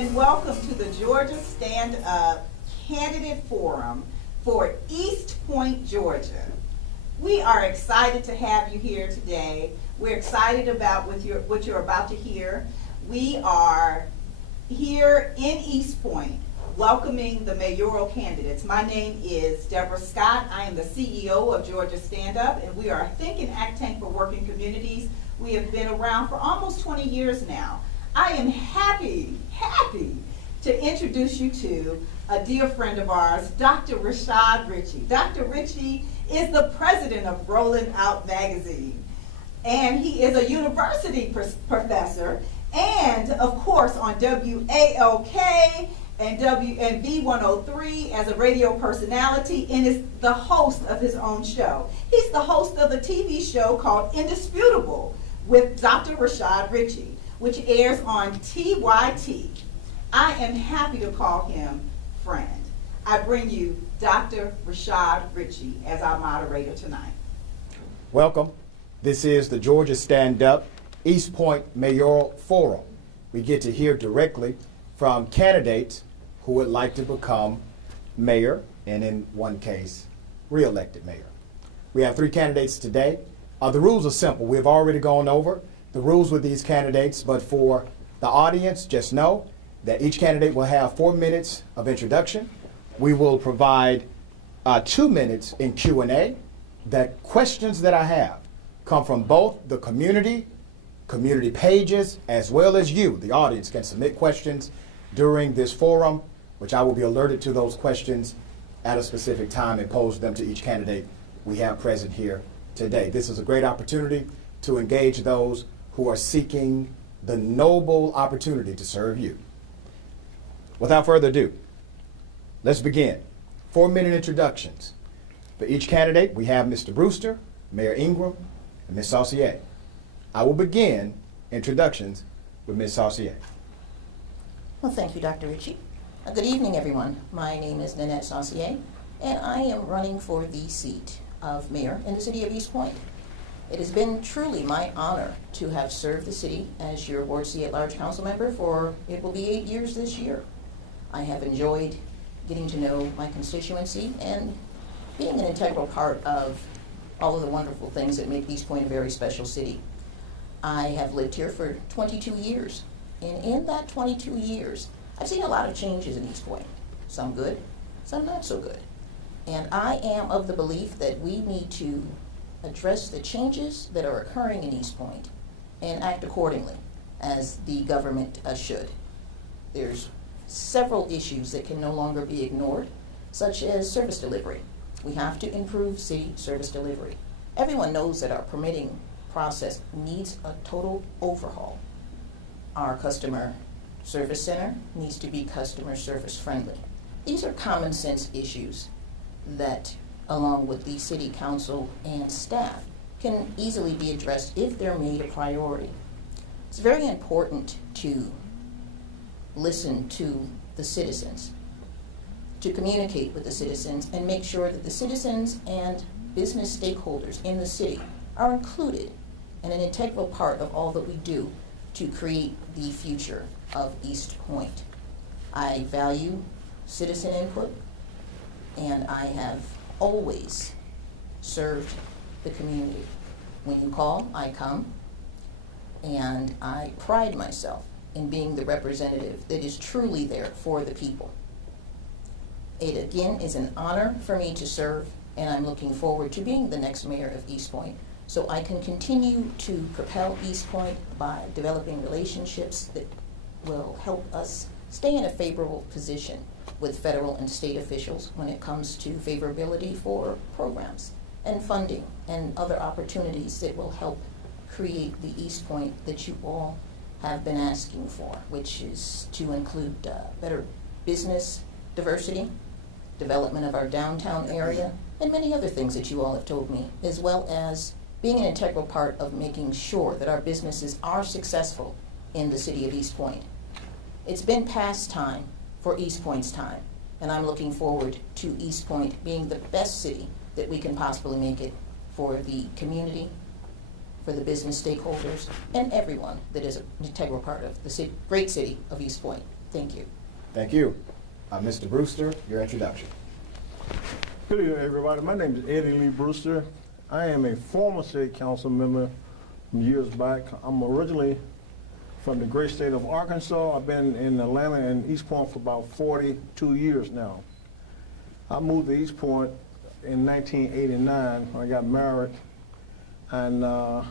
and welcome to the Georgia Stand Up Candidate Forum for East Point, Georgia. We are excited to have you here today. We're excited about what you're about to hear. We are here in East Point welcoming the mayoral candidates. My name is Deborah Scott. I am the CEO of Georgia Stand Up, and we are a think and act tank for working communities. We have been around for almost 20 years now. I am happy to introduce you to a dear friend of ours, Dr. Rashad Ritchie. Dr. Ritchie is the president of Rolling Out Magazine, and he is a university professor, and of course on WALK and B103 as a radio personality, and is the host of his own show. He's the host of a TV show called Indisputable with Dr. Rashad Ritchie, which airs on TYT. I am happy to call him friend. I bring you Dr. Rashad Ritchie as our moderator tonight. Welcome. This is the Georgia Stand Up East Point Mayoral Forum. We get to hear directly from candidates who would like to become mayor, and in one case, re-elected mayor. We have 3 candidates today. The rules are simple. We've already gone over the rules with these candidates, but for the audience, just know that each candidate will have 4 minutes of introduction. We will provide 2 minutes in Q&A. The questions that I have come from both the community pages, as well as you, the audience, can submit questions during this forum, which I will be alerted to those questions at a specific time and pose them to each candidate we have present here today. This is a great opportunity to engage those who are seeking the noble opportunity to serve you. Without further ado, let's begin. 4-minute introductions. For each candidate, we have Mr. Brewster, Mayor Ingram, and Ms. Saucier. I will begin introductions with Ms. Saucier. Well, thank you, Dr. Ritchie. Good evening, everyone. My name is Nanette Saucier, and I am running for the seat of mayor in the city of East Point. It has been truly my honor to have served the city as your Ward C at-large council member for, it will be 8 years this year. I have enjoyed getting to know my constituency and being an integral part of all of the wonderful things that make East Point a very special city. I have lived here for 22 years, and in that 22 years, I've seen a lot of changes in East Point, some good, some not so good. And I am of the belief that we need to address the changes that are occurring in East Point and act accordingly, as the government should. There's several issues that can no longer be ignored, such as service delivery. We have to improve city service delivery. Everyone knows that our permitting process needs a total overhaul. Our customer service center needs to be customer service friendly. These are common sense issues that, along with the city council and staff, can easily be addressed if they're made a priority. It's very important to listen to the citizens, to communicate with the citizens, and make sure that the citizens and business stakeholders in the city are included and an integral part of all that we do to create the future of East Point. I value citizen input, and I have always served the community. When you call, I come, and I pride myself in being the representative that is truly there for the people. It again is an honor for me to serve, and I'm looking forward to being the next mayor of East Point, so I can continue to propel East Point by developing relationships that will help us stay in a favorable position with federal and state officials when it comes to favorability for programs and funding and other opportunities that will help create the East Point that you all have been asking for, which is to include better business diversity, development of our downtown area, and many other things that you all have told me, as well as being an integral part of making sure that our businesses are successful in the city of East Point. It's been past time for East Point's time, and I'm looking forward to East Point being the best city that we can possibly make it for the community, for the business stakeholders, and everyone that is an integral part of the great city of East Point. Thank you. Thank you. Mr. Brewster, your introduction. Good evening, everybody. My name is Eddie Lee Brewster. I am a former city council member from years back. I'm originally from the great state of Arkansas. I've been in Atlanta and East Point for about 42 years now. I moved to East Point in 1989 when I got married, and I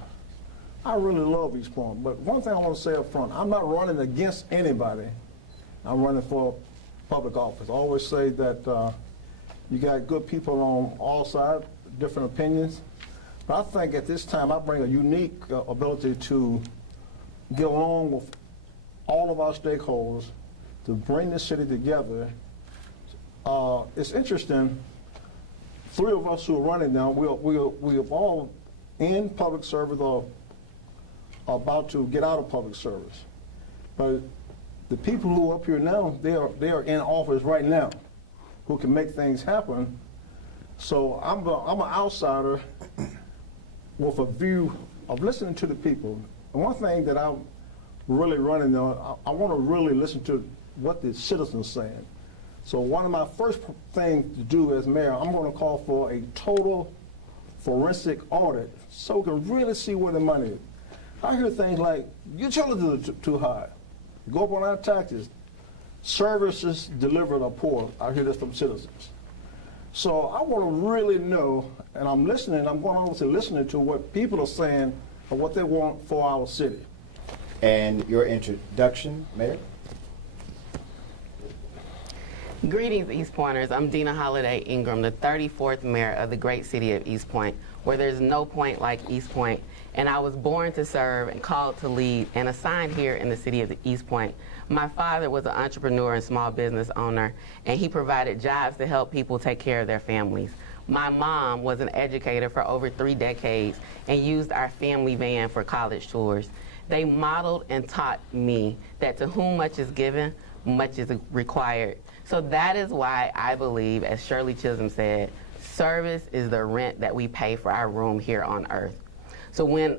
really love East Point. But one thing I want to say up front, I'm not running against anybody. I'm running for public office. I always say that you got good people on all sides, different opinions. But I think at this time I bring a unique ability to get along with all of our stakeholders to bring this city together. It's interesting, three of us who are running now, we are all in public service or about to get out of public service. But the people who are up here now, they are in office right now who can make things happen. So I'm an outsider with a view of listening to the people. And one thing that I'm really running on, I want to really listen to what the citizens are saying. So one of my first things to do as mayor, I'm going to call for a total forensic audit so we can really see where the money is. I hear things like, utilities are too high. Go up on our taxes. Services delivered are poor. I hear this from citizens. So I want to really know, and I'm listening, I'm going on to listening to what people are saying and what they want for our city. And your introduction, Mayor? Greetings, East Pointers. I'm Dina Holiday Ingram, the 34th mayor of the great city of East Point, where there's no point like East Point. And I was born to serve and called to lead and assigned here in the city of East Point. My father was an entrepreneur and small business owner, and he provided jobs to help people take care of their families. My mom was an educator for over 3 decades and used our family van for college tours. They modeled and taught me that to whom much is given, much is required. So that is why I believe, as Shirley Chisholm said, service is the rent that we pay for our room here on earth. So when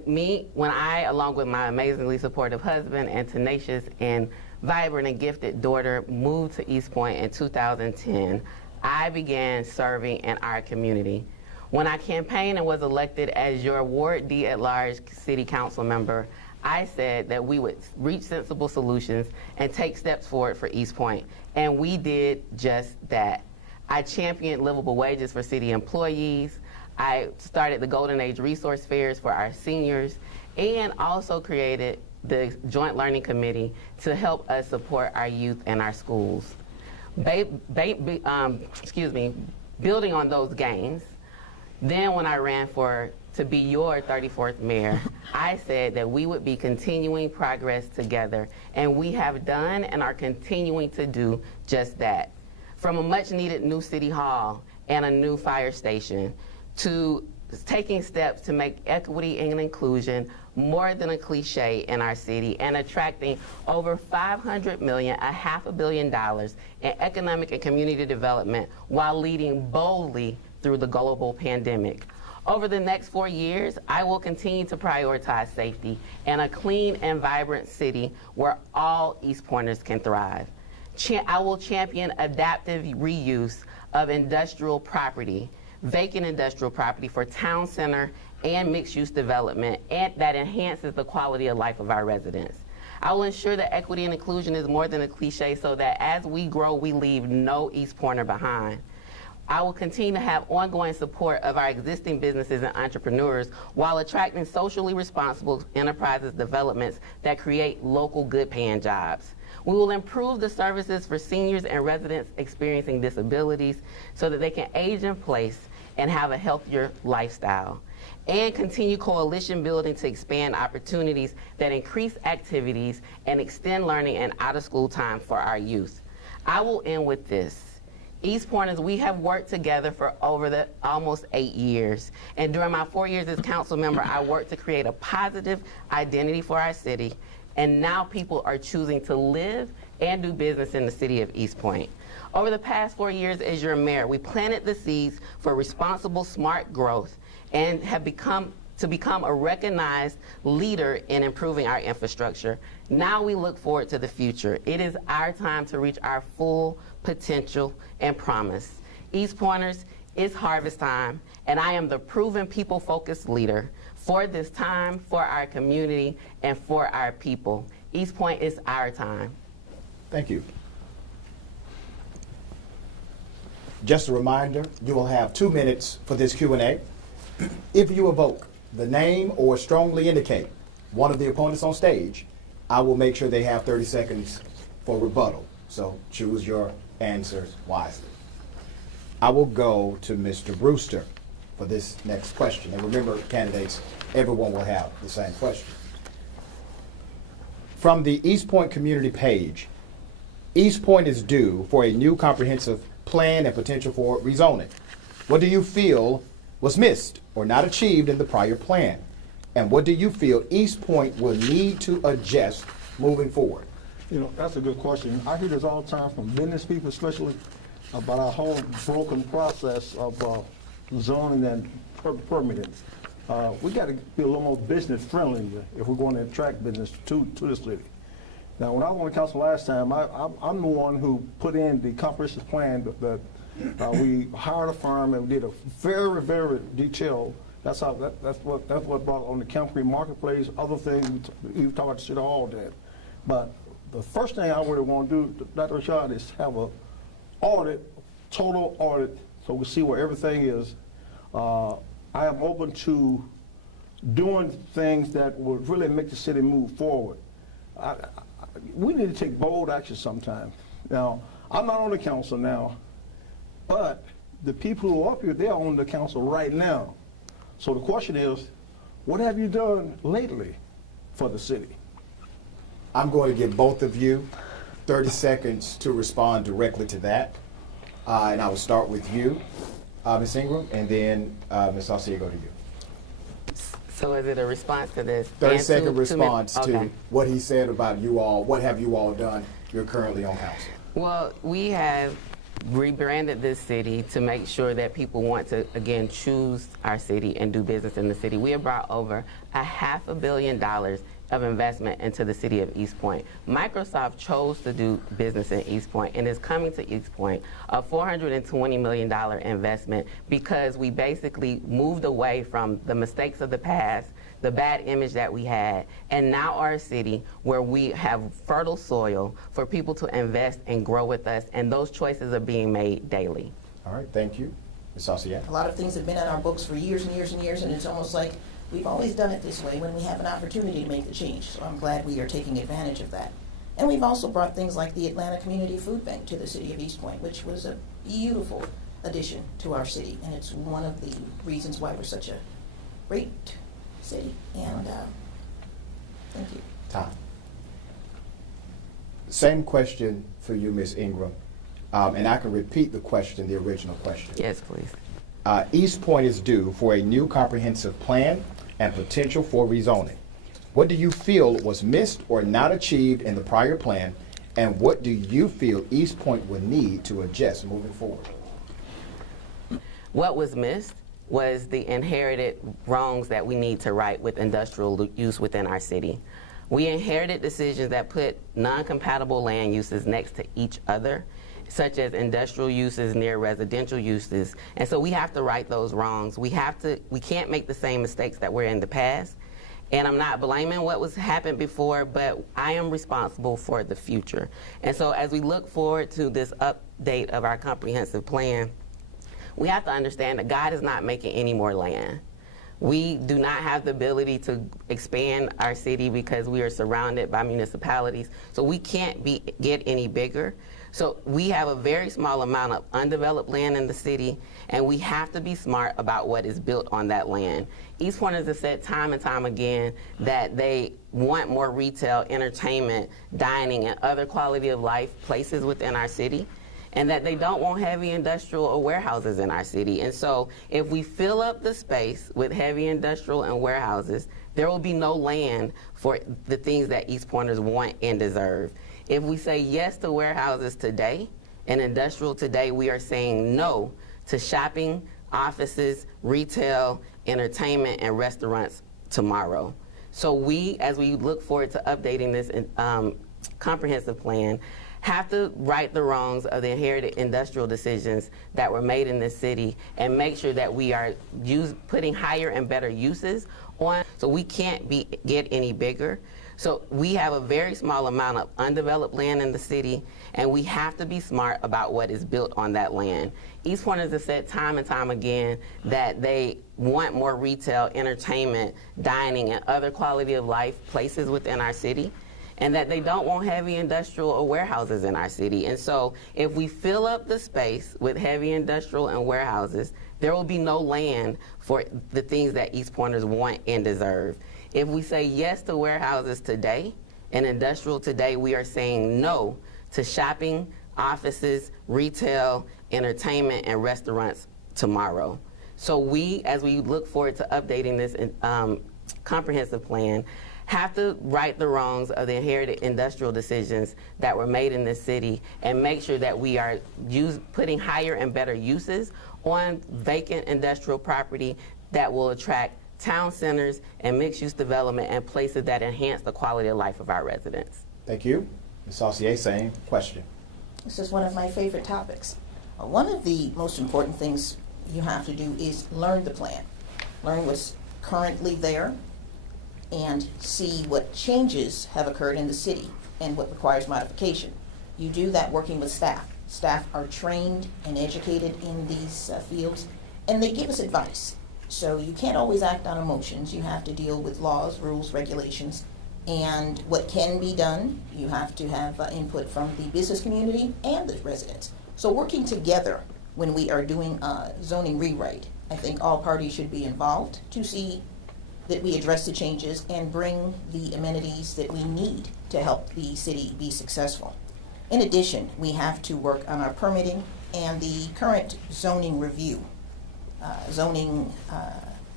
I, along with my amazingly supportive husband and tenacious and vibrant and gifted daughter, moved to East Point in 2010, I began serving in our community. When I campaigned and was elected as your Ward D at-large city council member, I said that we would reach sensible solutions and take steps forward for East Point, and we did just that. I championed livable wages for city employees. I started the Golden Age Resource Fairs for our seniors, and also created the Joint Learning Committee to help us support our youth and our schools. Building on those gains, then when I ran to be your 34th mayor, I said that we would be continuing progress together, and we have done and are continuing to do just that. From a much needed new city hall and a new fire station, to taking steps to make equity and inclusion more than a cliche in our city, and attracting over $500 million, $500 million in economic and community development while leading boldly through the global pandemic. Over the next 4 years, I will continue to prioritize safety and a clean and vibrant city where all East Pointers can thrive. I will champion adaptive reuse of industrial property, vacant industrial property for town center and mixed-use development, and that enhances the quality of life of our residents. I will ensure that equity and inclusion is more than a cliche, so that as we grow, we leave no East Pointer behind. I will continue to have ongoing support of our existing businesses and entrepreneurs while attracting socially responsible enterprises developments that create local good-paying jobs. We will improve the services for seniors and residents experiencing disabilities so that they can age in place and have a healthier lifestyle, and continue coalition building to expand opportunities that increase activities and extend learning and out-of-school time for our youth. I will end with this. East Pointers, we have worked together for over almost 8 years. And during my 4 years as council member, I worked to create a positive identity for our city. And now people are choosing to live and do business in the city of East Point. Over the past 4 years as your mayor, we planted the seeds for responsible, smart growth and have become to become a recognized leader in improving our infrastructure. Now we look forward to the future. It is our time to reach our full potential and promise. East Pointers, it's harvest time, and I am the proven people-focused leader for this time, for our community, and for our people. East Point is our time. Thank you. Just a reminder, you will have 2 minutes for this Q&A. If you evoke the name or strongly indicate one of the opponents on stage, I will make sure they have 30 seconds for rebuttal. So choose your answers wisely. I will go to Mr. Brewster for this next question. And remember, candidates, everyone will have the same question. From the East Point community page, East Point is due for a new comprehensive plan and potential for rezoning. What do you feel was missed or not achieved in the prior plan? And what do you feel East Point will need to adjust moving forward? You know, that's a good question. I hear this all the time from business people, especially about our whole broken process of zoning and permitting. We got to be a little more business friendly if we're going to attract business to the city. Now, when I was on the council last time, I'm the one who put in the comprehensive plan that we hired a firm and we did a very, very detailed. That's what brought on the concrete marketplace. Other things you talk about the city hall did, but the first thing I really want to do, Dr. Rashad, is have a total audit, so we see where everything is. I am open to doing things that would really make the city move forward. We need to take bold action sometime. Now, I'm not on the council now, but the people who are up here, they're on the council right now. So the question is, what have you done lately for the city? I'm going to give both of you 30 seconds to respond directly to that. And I will start with you, Ms. Ingram, and then Ms. Saucier, go to you. So is it a response to this? 30-second response okay. to what he said about you all. What have you all done? You're currently on council. Well, we have rebranded this city to make sure that people want to, again, choose our city and do business in the city. We have brought over $500 million of investment into the city of East Point. Microsoft chose to do business in East Point and is coming to East Point, a $420 million investment, because we basically moved away from the mistakes of the past, the bad image that we had, and now our city where we have fertile soil for people to invest and grow with us, and those choices are being made daily. All right, thank you. Ms. Saucier. A lot of things have been in our books for years and years and years, and it's almost like we've always done it this way when we have an opportunity to make the change. So I'm glad we are taking advantage of that. And we've also brought things like the Atlanta Community Food Bank to the city of East Point, which was a beautiful addition to our city. And it's one of the reasons why we're such a great city. And thank you. Tom. Same question for you, Ms. Ingram. And I can repeat the question, the original question. Yes, please. East Point is due for a new comprehensive plan and potential for rezoning. What do you feel was missed or not achieved in the prior plan, and what do you feel East Point would need to adjust moving forward? What was missed was the inherited wrongs that we need to right with industrial use within our city. We inherited decisions that put non-compatible land uses next to each other, such as industrial uses near residential uses. And so we have to right those wrongs. We can't make the same mistakes that were in the past. And I'm not blaming what was happened before, but I am responsible for the future. And so as we look forward to this update of our comprehensive plan, we have to understand that God is not making any more land. We do not have the ability to expand our city because we are surrounded by municipalities. So we can't get any bigger. So we have a very small amount of undeveloped land in the city, and we have to be smart about what is built on that land. East Pointers have said time and time again that they want more retail, entertainment, dining, and other quality of life places within our city, and that they don't want heavy industrial or warehouses in our city. And so if we fill up the space with heavy industrial and warehouses, there will be no land for the things that East Pointers want and deserve. If we say yes to warehouses today and industrial today, we are saying no to shopping offices, retail, entertainment, and restaurants tomorrow. So we, as we look forward to updating this comprehensive plan, have to right the wrongs of the inherited industrial decisions that were made in this city and make sure that we are putting higher and better uses on, so we can't get any bigger. So we have a very small amount of undeveloped land in the city, and we have to be smart about what is built on that land. East Pointers have said time and time again that they want more retail, entertainment, dining, and other quality of life places within our city, and that they don't want heavy industrial or warehouses in our city. And so if we fill up the space with heavy industrial and warehouses, there will be no land for the things that East Pointers want and deserve. If we say yes to warehouses today and industrial today, we are saying no to shopping, offices, retail, entertainment, and restaurants tomorrow. So we, as we look forward to updating this comprehensive plan, have to right the wrongs of the inherited industrial decisions that were made in this city and make sure that we are putting higher and better uses on vacant industrial property that will attract town centers and mixed-use development and places that enhance the quality of life of our residents. Thank you. Ms. Saucier, same question. This is one of my favorite topics. One of the most important things you have to do is learn the plan. Learn what's currently there and see what changes have occurred in the city and what requires modification. You do that working with staff. Staff are trained and educated in these fields, and they give us advice. So you can't always act on emotions. You have to deal with laws, rules, regulations, and what can be done. You have to have input from the business community and the residents. So working together when we are doing zoning rewrite, I think all parties should be involved to see that we address the changes and bring the amenities that we need to help the city be successful. In addition, we have to work on our permitting and the current zoning review. Zoning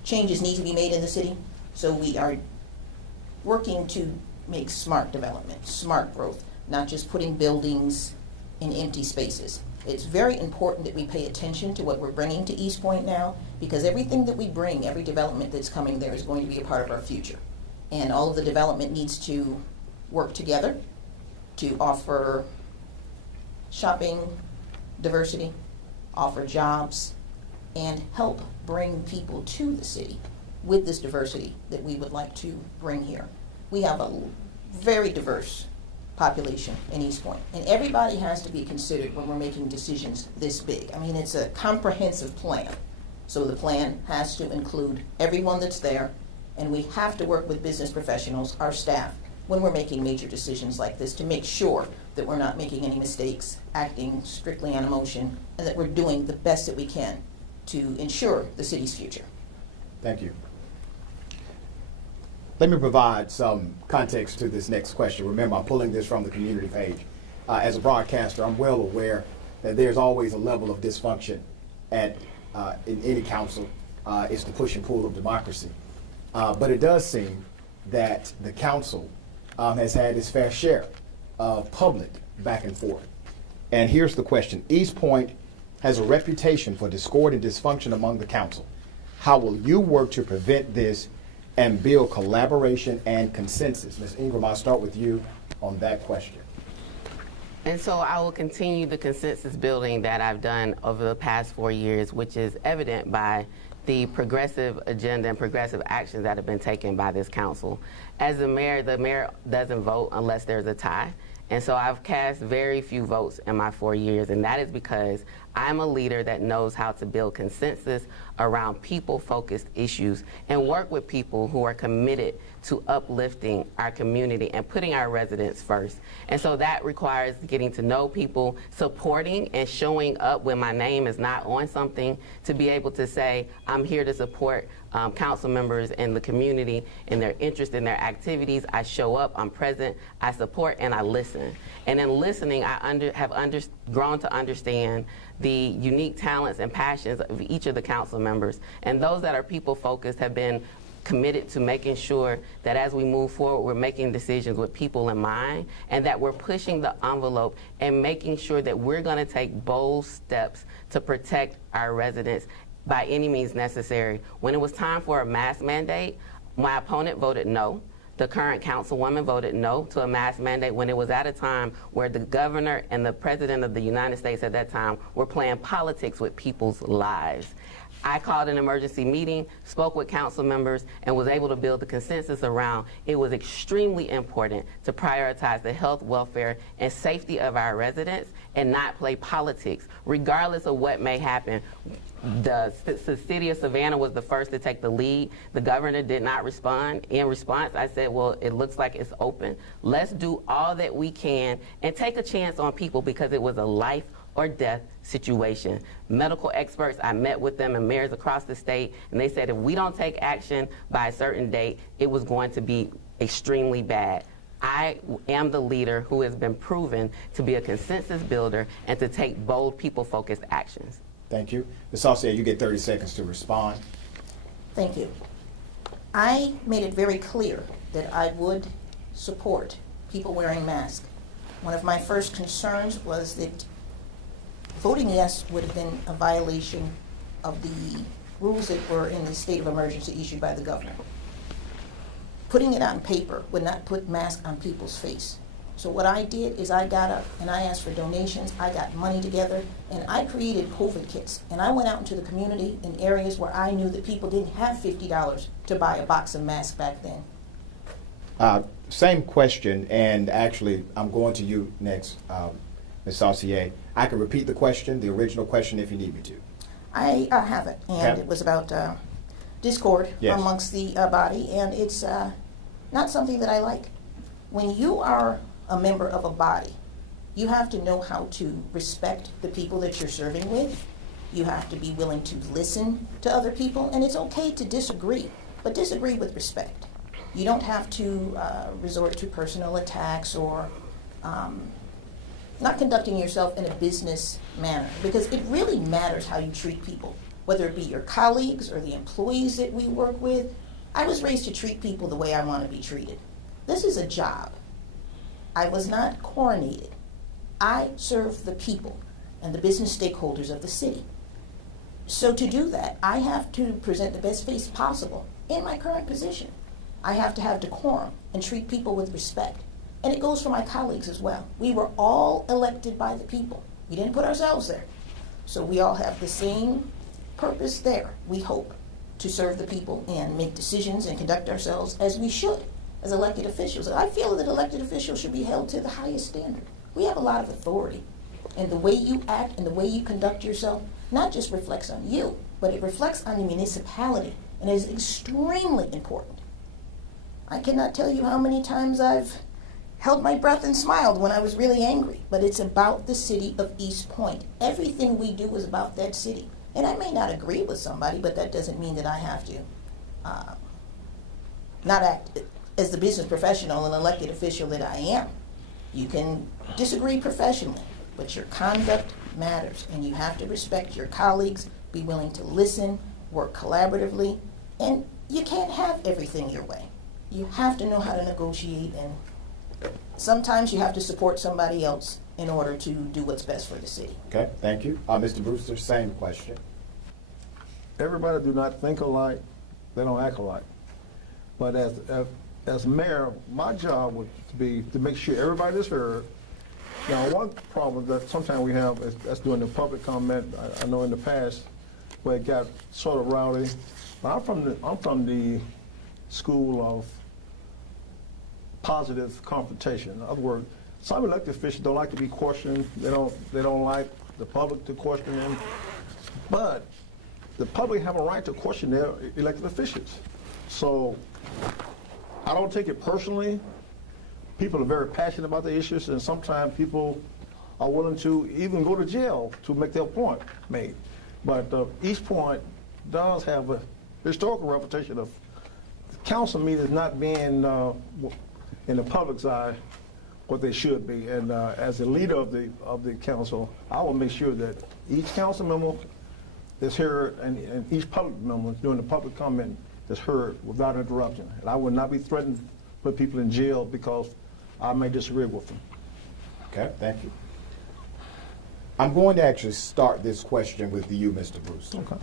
changes need to be made in the city, so we are working to make smart development, smart growth, not just putting buildings in empty spaces. It's very important that we pay attention to what we're bringing to East Point now, because everything that we bring, every development that's coming there is going to be a part of our future. And all of the development needs to work together to offer shopping diversity, offer jobs, and help bring people to the city with this diversity that we would like to bring here. We have a very diverse population in East Point, and everybody has to be considered when we're making decisions this big. I mean, it's a comprehensive plan, so the plan has to include everyone that's there, and we have to work with business professionals, our staff, when we're making major decisions like this to make sure that we're not making any mistakes, acting strictly on emotion, and that we're doing the best that we can to ensure the city's future. Thank you. Let me provide some context to this next question. Remember, I'm pulling this from the community page. As a broadcaster, I'm well aware that there's always a level of dysfunction in any council. It's the push and pull of democracy. But it does seem that the council has had its fair share of public back and forth. And here's the question. East Point has a reputation for discord and dysfunction among the council. How will you work to prevent this and build collaboration and consensus? Ms. Ingram, I'll start with you on that question. And so I will continue the consensus building that I've done over the past 4 years, which is evident by the progressive agenda and progressive actions that have been taken by this council. As the mayor doesn't vote unless there's a tie. And so I've cast very few votes in my 4 years, and that is because I'm a leader that knows how to build consensus around people-focused issues and work with people who are committed to uplifting our community and putting our residents first. And so that requires getting to know people, supporting and showing up when my name is not on something, to be able to say, I'm here to support council members in the community and their interest in their activities. I show up, I'm present, I support, and I listen. And in listening, I have grown to understand the unique talents and passions of each of the council members. And those that are people-focused have been committed to making sure that as we move forward, we're making decisions with people in mind, and that we're pushing the envelope and making sure that we're going to take bold steps to protect our residents by any means necessary. When it was time for a mask mandate, my opponent voted no. The current councilwoman voted no to a mask mandate when it was at a time where the governor and the president of the United States at that time were playing politics with people's lives. I called an emergency meeting, spoke with council members, and was able to build a consensus around it was extremely important to prioritize the health, welfare, and safety of our residents and not play politics, regardless of what may happen. The city of Savannah was the first to take the lead. The governor did not respond. In response, I said, well, it looks like it's open. Let's do all that we can and take a chance on people because it was a life or death situation. Medical experts, I met with them and mayors across the state, and they said if we don't take action by a certain date, it was going to be extremely bad. I am the leader who has been proven to be a consensus builder and to take bold, people-focused actions. Thank you. Ms. Saucier, you get 30 seconds to respond. Thank you. I made it very clear that I would support people wearing masks. One of my first concerns was that voting yes would have been a violation of the rules that were in the state of emergency issued by the governor. Putting it on paper would not put masks on people's face. So what I did is I got up and I asked for donations, I got money together, and I created COVID kits. And I went out into the community in areas where I knew that people didn't have $50 to buy a box of masks back then. Same question, and actually, I'm going to you next, Ms. Saucier. I can repeat the question, the original question, if you need me to. I have it, and Okay. it was about discord Yes. amongst the body, and it's not something that I like. When you are a member of a body, you have to know how to respect the people that you're serving with. You have to be willing to listen to other people, and it's okay to disagree, but disagree with respect. You don't have to resort to personal attacks or not conducting yourself in a business manner, because it really matters how you treat people, whether it be your colleagues or the employees that we work with. I was raised to treat people the way I want to be treated. This is a job. I was not coronated. I serve the people and the business stakeholders of the city. So to do that, I have to present the best face possible in my current position. I have to have decorum and treat people with respect. And it goes for my colleagues as well. We were all elected by the people. We didn't put ourselves there. So we all have the same purpose there, we hope, to serve the people and make decisions and conduct ourselves as we should as elected officials. I feel that elected officials should be held to the highest standard. We have a lot of authority. And the way you act and the way you conduct yourself not just reflects on you, but it reflects on the municipality and is extremely important. I cannot tell you how many times I've held my breath and smiled when I was really angry, but it's about the city of East Point. Everything we do is about that city. And I may not agree with somebody, but that doesn't mean that I have to not act as the business professional and elected official that I am. You can disagree professionally, but your conduct matters, and you have to respect your colleagues, be willing to listen, work collaboratively, and you can't have everything your way. You have to know how to negotiate, and sometimes you have to support somebody else in order to do what's best for the city. Okay, thank you. Mr. Brewster, same question. Everybody do not think alike, they don't act alike. But as mayor, my job would be to make sure everybody is heard. Now, one problem that sometimes we have is that's during the public comment. I know in the past where it got sort of rowdy. But I'm from the school of positive confrontation. In other words, some elected officials don't like to be questioned. They don't like the public to question them. But the public have a right to question their elected officials. So I don't take it personally. People are very passionate about the issues, and sometimes people are willing to even go to jail to make their point made. But East Point does have a historical reputation of council meetings not being in the public's eye what they should be. And as a leader of the council, I will make sure that each council member is heard and each public member during the public comment is heard without interruption. And I would not be threatened to put people in jail because I may disagree with them. Okay, thank you. I'm going to actually start this question with you, Mr. Brewster. Okay.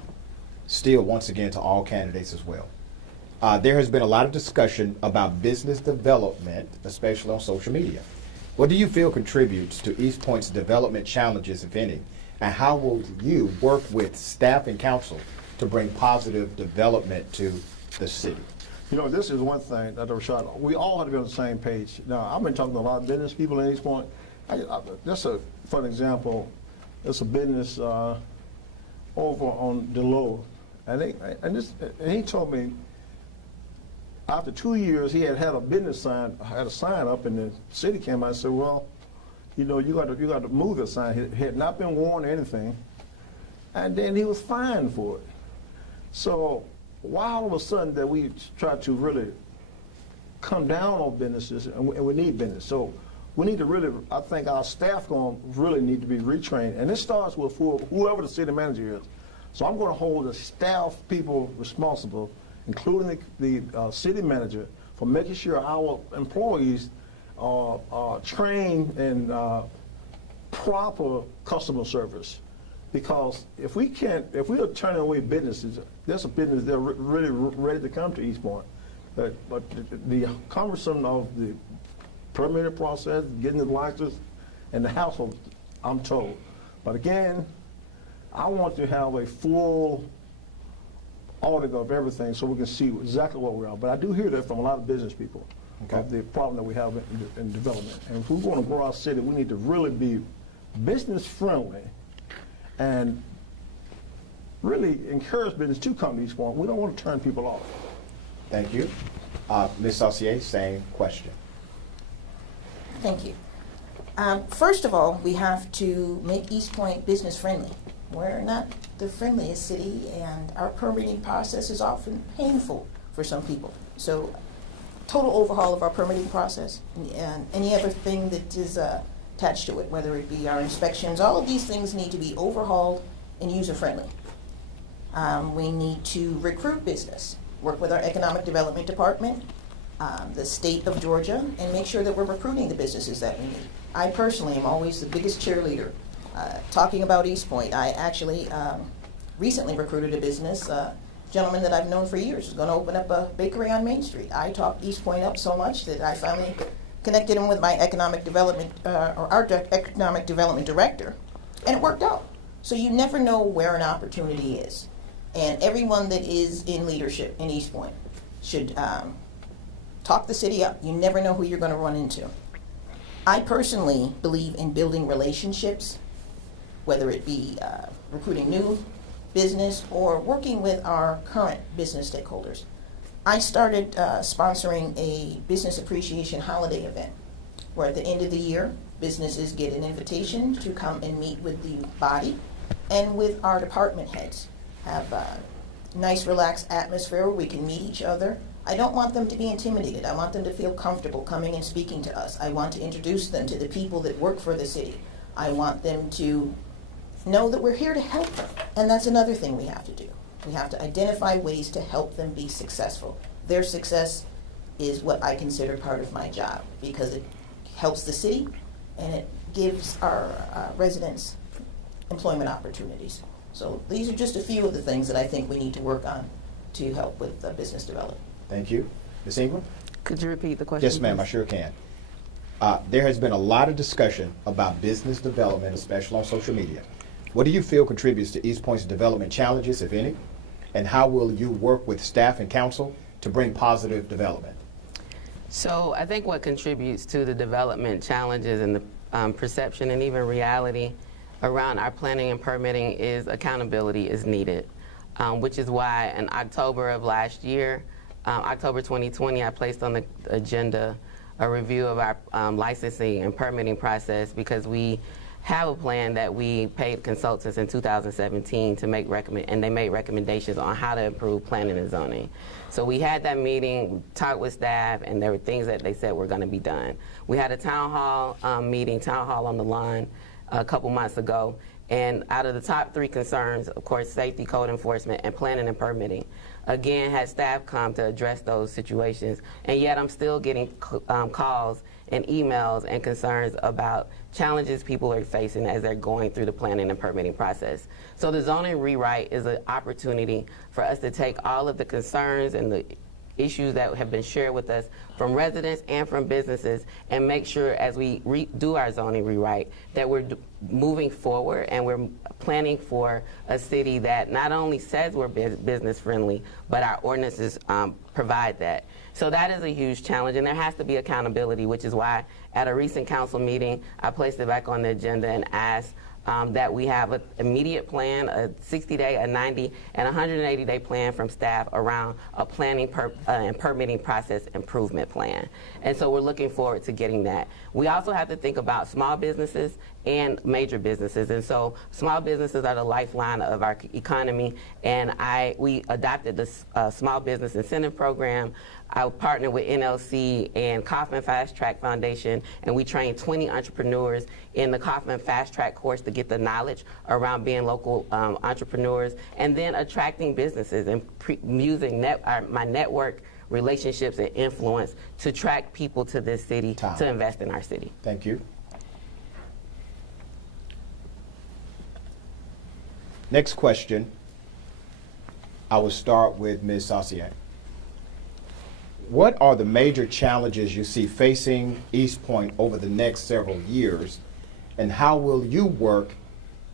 still, once again, to all candidates as well. There has been a lot of discussion about business development, especially on social media. What do you feel contributes to East Point's development challenges, if any, and how will you work with staff and council to bring positive development to the city? You know, this is one thing, Dr. Rashad, we all have to be on the same page. Now, I've been talking to a lot of business people in East Point. Just for an example, there's a business over on Delowe, and he told me after 2 years he had a business sign, had a sign up, and the city came out and said, well, you know, you got to move the sign. It had not been worn or anything, and then he was fined for it. So why all of a sudden that we try to really come down on businesses, and we need business. So we need to really, I think our staff going to really need to be retrained. And this starts with whoever the city manager is. So I'm going to hold the staff people responsible, including the city manager, for making sure our employees are trained in proper customer service. Because if we are turning away businesses, there's a business they're really ready to come to East Point. But the cumbersome of the permitting process, getting the license, and the household, I'm told. But again, I want to have a full audit of everything so we can see exactly what we're on. But I do hear that from a lot of business people, of the problem that we have in development. And if we want to grow our city, we need to really be business friendly and really encourage business to come to East Point. We don't want to turn people off. Thank you. Ms. Saucier, same question. Thank you. First of all, we have to make East Point business friendly. We're not the friendliest city, and our permitting process is often painful for some people. So, total overhaul of our permitting process and any other thing that is attached to it, whether it be our inspections, all of these things need to be overhauled and user-friendly. We need to recruit business, work with our economic development department, the state of Georgia, and make sure that we're recruiting the businesses that we need. I personally am always the biggest cheerleader. Talking about East Point, I actually recently recruited a business, gentleman that I've known for years is going to open up a bakery on Main Street. I talked East Point up so much that I finally connected him with my economic development, or our economic development director, and it worked out. So you never know where an opportunity is. And everyone that is in leadership in East Point should talk the city up. You never know who you're going to run into. I personally believe in building relationships, whether it be recruiting new business or working with our current business stakeholders. I started sponsoring a business appreciation holiday event where at the end of the year, businesses get an invitation to come and meet with the body and with our department heads. Have a nice, relaxed atmosphere where we can meet each other. I don't want them to be intimidated. I want them to feel comfortable coming and speaking to us. I want to introduce them to the people that work for the city. I want them to know that we're here to help them. And that's another thing we have to do. We have to identify ways to help them be successful. Their success is what I consider part of my job because it helps the city and it gives our residents employment opportunities. So these are just a few of the things that I think we need to work on to help with business development. Thank you. Ms. Ingram? Could you repeat the question? Yes, ma'am, I sure can. There has been a lot of discussion about business development, especially on social media. What do you feel contributes to East Point's development challenges, if any? And how will you work with staff and council to bring positive development? So I think what contributes to the development challenges and the perception and even reality around our planning and permitting is accountability is needed, which is why in October of last year, October 2020, I placed on the agenda a review of our licensing and permitting process because we have a plan that we paid consultants in 2017 to make and they made recommendations on how to improve planning and zoning. So we had that meeting, talked with staff, and there were things that they said were going to be done. We had a town hall meeting, town hall on the line, a couple months ago, and out of the top 3 concerns, of course, safety, code enforcement, and planning and permitting. Again, had staff come to address those situations, and yet I'm still getting calls and emails and concerns about challenges people are facing as they're going through the planning and permitting process. So the zoning rewrite is an opportunity for us to take all of the concerns and the issues that have been shared with us from residents and from businesses, and make sure as we do our zoning rewrite that we're moving forward and we're planning for a city that not only says we're business friendly, but our ordinances provide that. So that is a huge challenge, and there has to be accountability, which is why at a recent council meeting I placed it back on the agenda and asked that we have an immediate plan, a 60-day, a 90, and 180-day plan from staff around a planning and permitting process improvement plan. And so we're looking forward to getting that. We also have to think about small businesses and major businesses. And so small businesses are the lifeline of our economy, and we adopted the Small Business Incentive Program. I partnered with NLC and Kauffman Fast Track Foundation, and we trained 20 entrepreneurs in the Kauffman Fast Track course to get the knowledge around being local entrepreneurs, and then attracting businesses and using my network, relationships, and influence to attract people to this city to invest in our city. Thank you. Next question, I will start with Ms. Saucier. What are the major challenges you see facing East Point over the next several years, and how will you work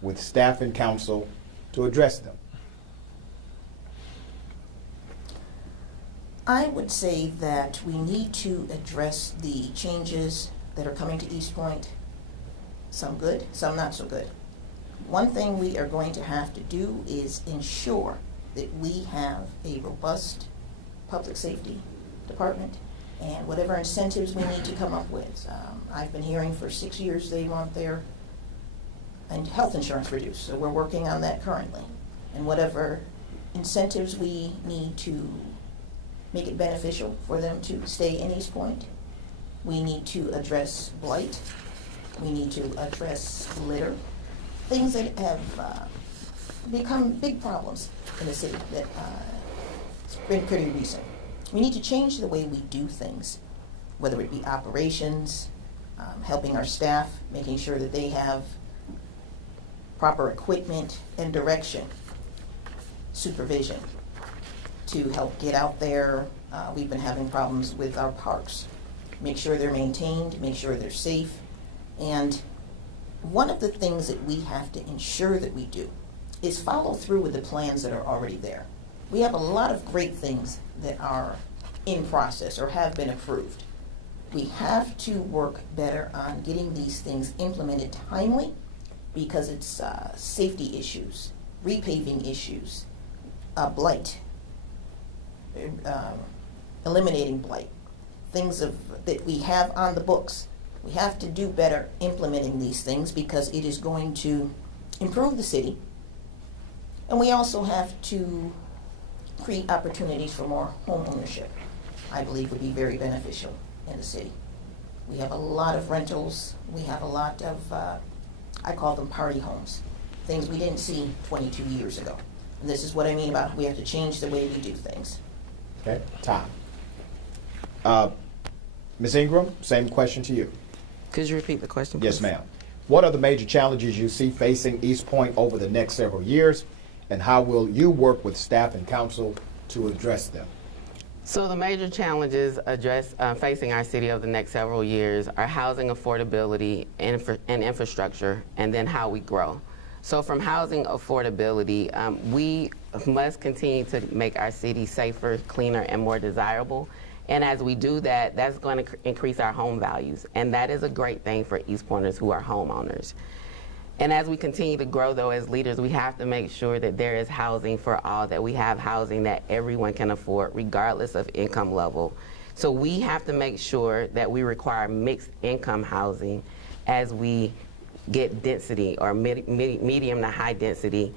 with staff and council to address them? I would say that we need to address the changes that are coming to East Point, some good, some not so good. One thing we are going to have to do is ensure that we have a robust public safety department and whatever incentives we need to come up with. I've been hearing for 6 years they want their health insurance reduced, so we're working on that currently. And whatever incentives we need to make it beneficial for them to stay in East Point, we need to address blight, we need to address litter, things that have become big problems in the city that it's been pretty recent. We need to change the way we do things, whether it be operations, helping our staff, making sure that they have proper equipment and direction, supervision to help get out there. We've been having problems with our parks. Make sure they're maintained, make sure they're safe. And one of the things that we have to ensure that we do is follow through with the plans that are already there. We have a lot of great things that are in process or have been approved. We have to work better on getting these things implemented timely, because it's safety issues, repaving issues, blight, eliminating blight, things that we have on the books. We have to do better implementing these things because it is going to improve the city. And we also have to create opportunities for more home ownership. I believe would be very beneficial in the city. We have a lot of rentals. We have a lot of, I call them party homes, things we didn't see 22 years ago. And this is what I mean about we have to change the way we do things. Okay, Tom. Ms. Ingram, same question to you. Could you repeat the question, please? Yes, ma'am. What are the major challenges you see facing East Point over the next several years, and how will you work with staff and council to address them? So the major challenges facing our city over the next several years are housing affordability and infrastructure, and then how we grow. So from housing affordability, we must continue to make our city safer, cleaner, and more desirable. And as we do that, that's going to increase our home values. And that is a great thing for East Pointers who are homeowners. And as we continue to grow, though, as leaders, we have to make sure that there is housing for all, that we have housing that everyone can afford, regardless of income level. So we have to make sure that we require mixed income housing as we get density or medium to high density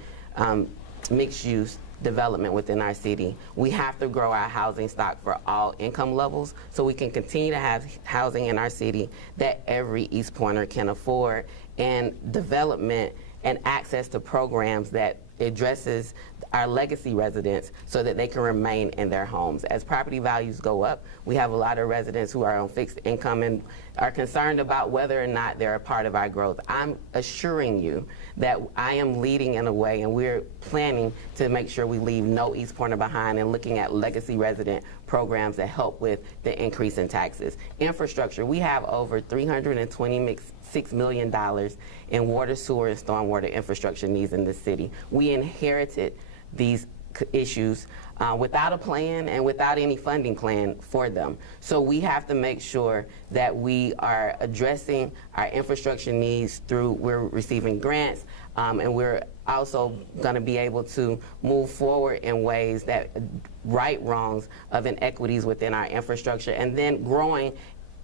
mixed use development within our city. We have to grow our housing stock for all income levels so we can continue to have housing in our city that every East Pointer can afford, and development and access to programs that addresses our legacy residents so that they can remain in their homes. As property values go up, we have a lot of residents who are on fixed income and are concerned about whether or not they're a part of our growth. I'm assuring you that I am leading in a way, and we're planning to make sure we leave no East Pointer behind and looking at legacy resident programs that help with the increase in taxes. Infrastructure, we have over $326 million in water, sewer, and stormwater infrastructure needs in the city. We inherited these issues without a plan and without any funding plan for them. So we have to make sure that we are addressing our infrastructure needs through, we're receiving grants, and we're also going to be able to move forward in ways that right wrongs of inequities within our infrastructure, and then growing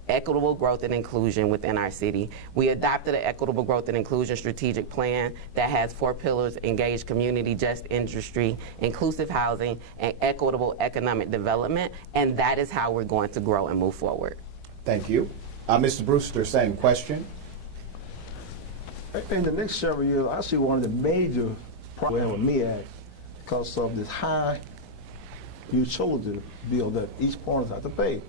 equitable growth and inclusion within our city. We adopted an equitable growth and inclusion strategic plan that has 4 pillars: engaged community, just industry, inclusive housing, and equitable economic development, and that is how we're going to grow and move forward. Thank you. Mr. Brewster, same question. In the next several years, I see one of the major problems with MEAG because of this high utility bill that East Pointers have to pay.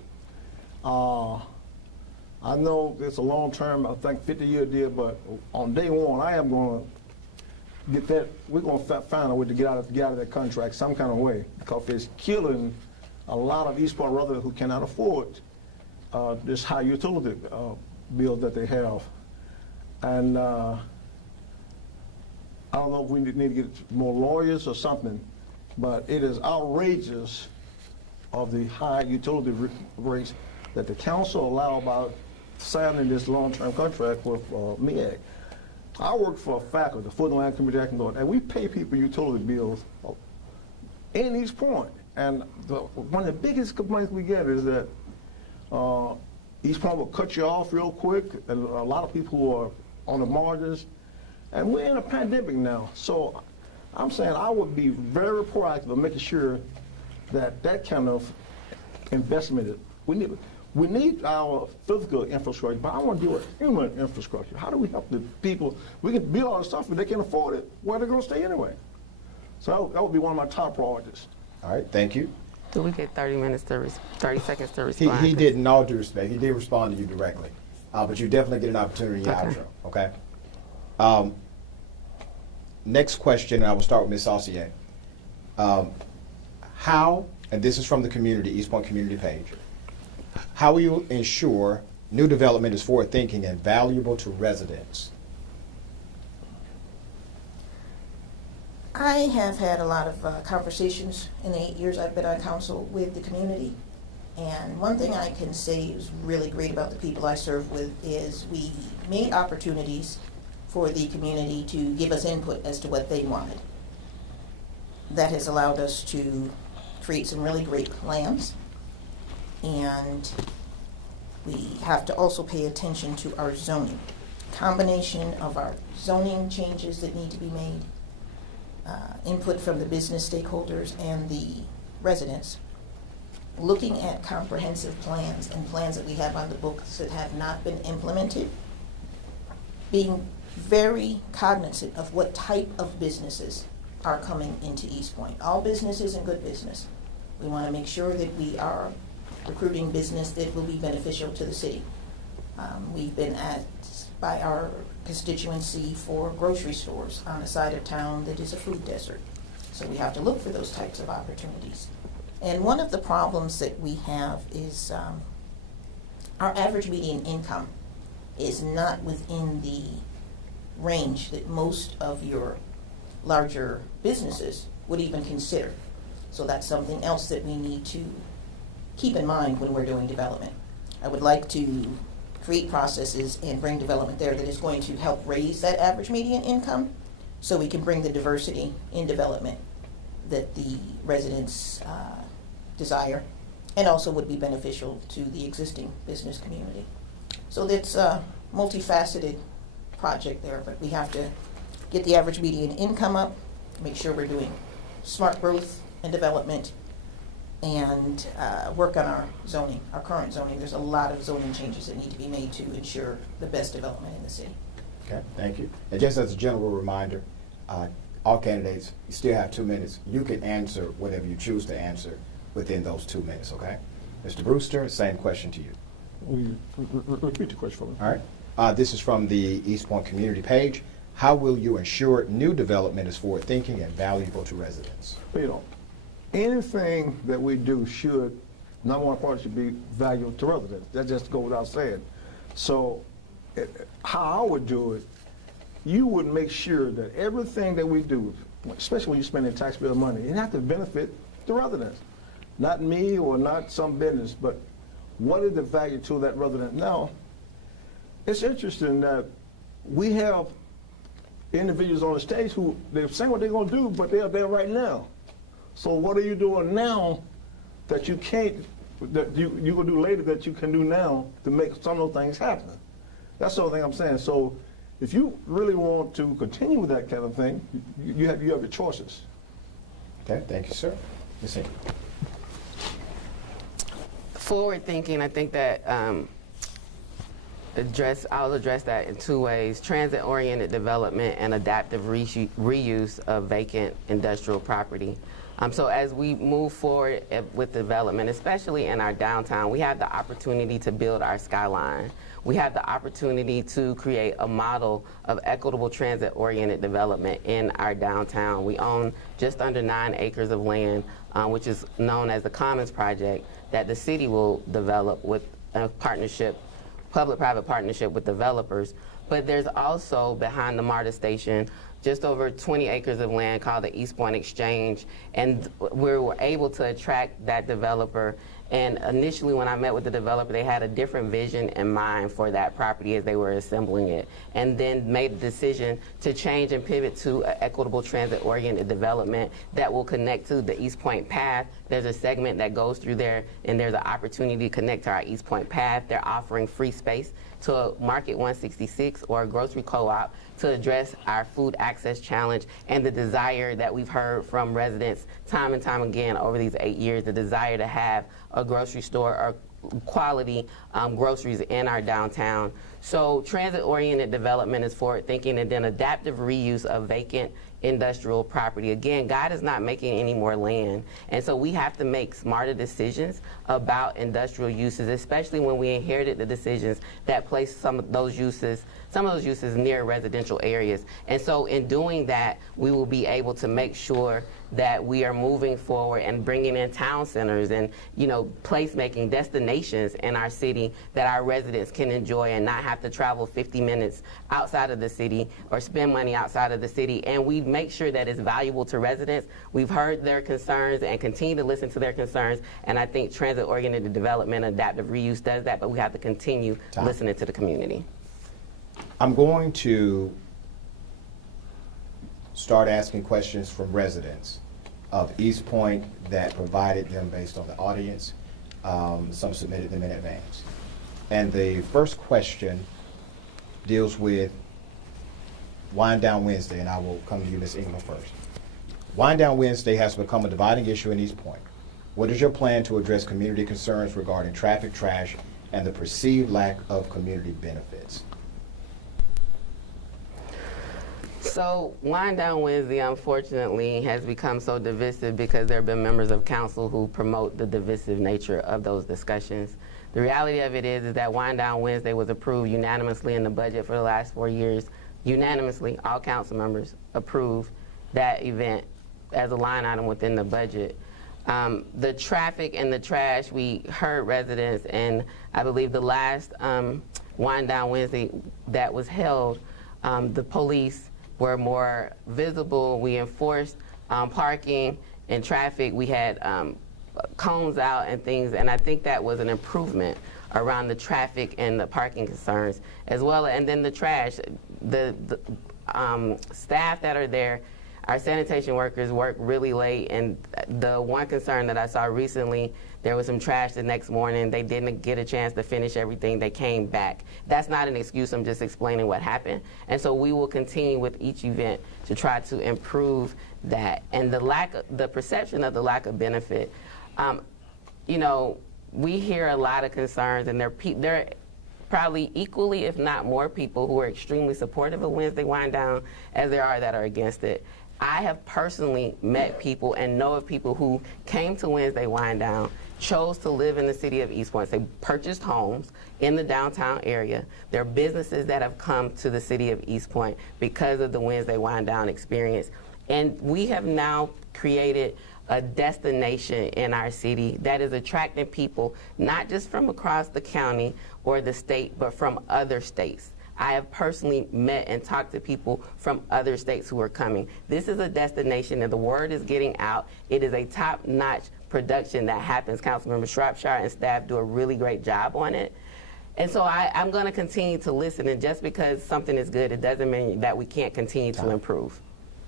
I know it's a long-term, I think 50-year deal, but on day one, I am going to get that. We're going to find a way to get out of that contract some kind of way, because it's killing a lot of East Point residents who cannot afford this high utility bill that they have. And I don't know if we need to get more lawyers or something, but it is outrageous of the high utility rates that the council allowed by signing this long-term contract with MEAG. I work for a faculty, the Food and Land Committee, and we pay people utility bills in East Point. And one of the biggest complaints we get is that East Point will cut you off real quick, and a lot of people who are on the margins. And we're in a pandemic now, so I'm saying I would be very proactive in making sure that that kind of investment, we need our physical infrastructure, but I want to do a human infrastructure. How do we help the people? We can build all the stuff, but they can't afford it. Where are they going to stay anyway? So that would be one of my top priorities. All right, thank you. Do we get 30 seconds to respond? He did, in all due respect, he did respond to you directly. But you definitely get an opportunity in your Okay. outro, okay? Next question, and I will start with Ms. Saucier. How, and this is from the community, East Point community page, how will you ensure new development is forward-thinking and valuable to residents? I have had a lot of conversations in the 8 years I've been on council with the community. And one thing I can say is really great about the people I serve with is we made opportunities for the community to give us input as to what they wanted. That has allowed us to create some really great plans. And we have to also pay attention to our zoning. Combination of our zoning changes that need to be made, input from the business stakeholders and the residents, looking at comprehensive plans and plans that we have on the books that have not been implemented, being very cognizant of what type of businesses are coming into East Point. All business isn't good business. We want to make sure that we are recruiting business that will be beneficial to the city. We've been asked by our constituency for grocery stores on the side of town that is a food desert. So we have to look for those types of opportunities. And one of the problems that we have is our average median income is not within the range that most of your larger businesses would even consider. So that's something else that we need to keep in mind when we're doing development. I would like to create processes and bring development there that is going to help raise that average median income so we can bring the diversity in development that the residents desire and also would be beneficial to the existing business community. So it's a multifaceted project there, but we have to get the average median income up, make sure we're doing smart growth and development, and work on our zoning, our current zoning. There's a lot of zoning changes that need to be made to ensure the best development in the city. Okay, thank you. And just as a general reminder, all candidates, you still have 2 minutes. You can answer whatever you choose to answer within those 2 minutes, okay? Mr. Brewster, same question to you. Repeat the question for me. All right. This is from the East Point community page. How will you ensure new development is forward-thinking and valuable to residents? You know, anything that we do should, number one part should be valuable to residents. That just goes without saying. So how I would do it, you would make sure that everything that we do, especially when you're spending taxpayer money, it has to benefit the residents. Not me or not some business, but what is the value to that resident? Now, it's interesting that we have individuals on the stage who they're saying what they're going to do, but they're there right now. So what are you doing now that you can't, that you will do later that you can do now to make some of those things happen? That's the only thing I'm saying. So if you really want to continue with that kind of thing, you have your choices. Okay, thank you, sir. Ms. Ingram. Forward thinking, I think that I'll address that in two ways: transit-oriented development and adaptive reuse of vacant industrial property. So as we move forward with development, especially in our downtown, we have the opportunity to build our skyline. We have the opportunity to create a model of equitable transit-oriented development in our downtown. We own just under 9 acres of land, which is known as the Commons Project, that the city will develop with a partnership, public-private partnership with developers. But there's also, behind the MARTA station, just over 20 acres of land called the East Point Exchange, and we were able to attract that developer. And initially, when I met with the developer, they had a different vision in mind for that property as they were assembling it, and then made the decision to change and pivot to an equitable transit-oriented development that will connect to the East Point Path. There's a segment that goes through there, and there's an opportunity to connect to our East Point Path. They're offering free space to a Market 166 or a grocery co-op to address our food access challenge and the desire that we've heard from residents time and time again over these 8 years, the desire to have a grocery store or quality groceries in our downtown. So transit-oriented development is forward thinking, and then adaptive reuse of vacant industrial property. Again, God is not making any more land, and so we have to make smarter decisions about industrial uses, especially when we inherited the decisions that placed some of those uses near residential areas. And so in doing that, we will be able to make sure that we are moving forward and bringing in town centers and, place-making destinations in our city that our residents can enjoy and not have to travel 50 minutes outside of the city or spend money outside of the city. And we make sure that it's valuable to residents. We've heard their concerns and continue to listen to their concerns, and I think transit-oriented development, adaptive reuse does that, but we have to continue listening to the community. I'm going to start asking questions from residents of East Point that provided them based on the audience. Some submitted them in advance. And the first question deals with Wind Down Wednesday, and I will come to you, Ms. Ingram, first. Wind Down Wednesday has become a dividing issue in East Point. What is your plan to address community concerns regarding traffic, trash, and the perceived lack of community benefits? So Wind Down Wednesday, unfortunately, has become so divisive because there have been members of council who promote the divisive nature of those discussions. The reality of it is that Wind Down Wednesday was approved unanimously in the budget for the last 4 years. Unanimously, all council members approved that event as a line item within the budget. The traffic and the trash, we heard residents, and I believe the last Wind Down Wednesday that was held, the police were more visible. We enforced parking and traffic. We had cones out and things, and I think that was an improvement around the traffic and the parking concerns as well. And then the trash, the staff that are there, our sanitation workers work really late, and the one concern that I saw recently, there was some trash the next morning. They didn't get a chance to finish everything. They came back. That's not an excuse. I'm just explaining what happened. And so we will continue with each event to try to improve that. And the perception of the lack of benefit, we hear a lot of concerns, and there are probably equally, if not more, people who are extremely supportive of Wednesday Wind Down as there are that are against it. I have personally met people and know of people who came to Wednesday Wind Down, chose to live in the city of East Point. They purchased homes in the downtown area. There are businesses that have come to the city of East Point because of the Wednesday Wind Down experience. And we have now created a destination in our city that is attracting people not just from across the county or the state, but from other states. I have personally met and talked to people from other states who are coming. This is a destination and the word is getting out. It is a top-notch production that happens. Councilmember Shropshire and staff do a really great job on it. And so I'm going to continue to listen, and just because something is good, it doesn't mean that we can't continue to improve.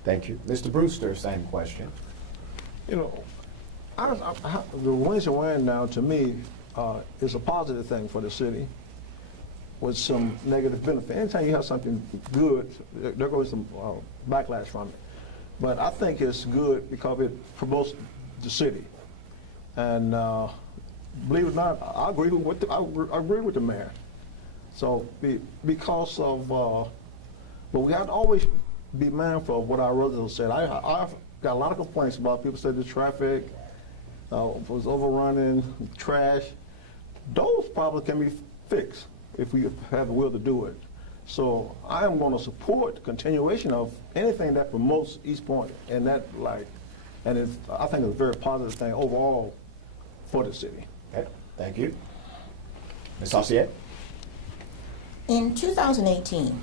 Thank you. Mr. Brewster, same question. You know, the Wednesday Wind Down to me is a positive thing for the city with some negative benefit. Anytime you have something good, there goes some backlash from it. But I think it's good because it promotes the city. And believe it or not, I agree with the mayor. So because of, but we have to always be mindful of what our residents said. I've got a lot of complaints about people said the traffic was overrunning, trash. Those problems can be fixed if we have the will to do it. So I am going to support the continuation of anything that promotes East Point, and that I think it's a very positive thing overall for the city. Okay, thank you. Ms. Saucier? In 2018,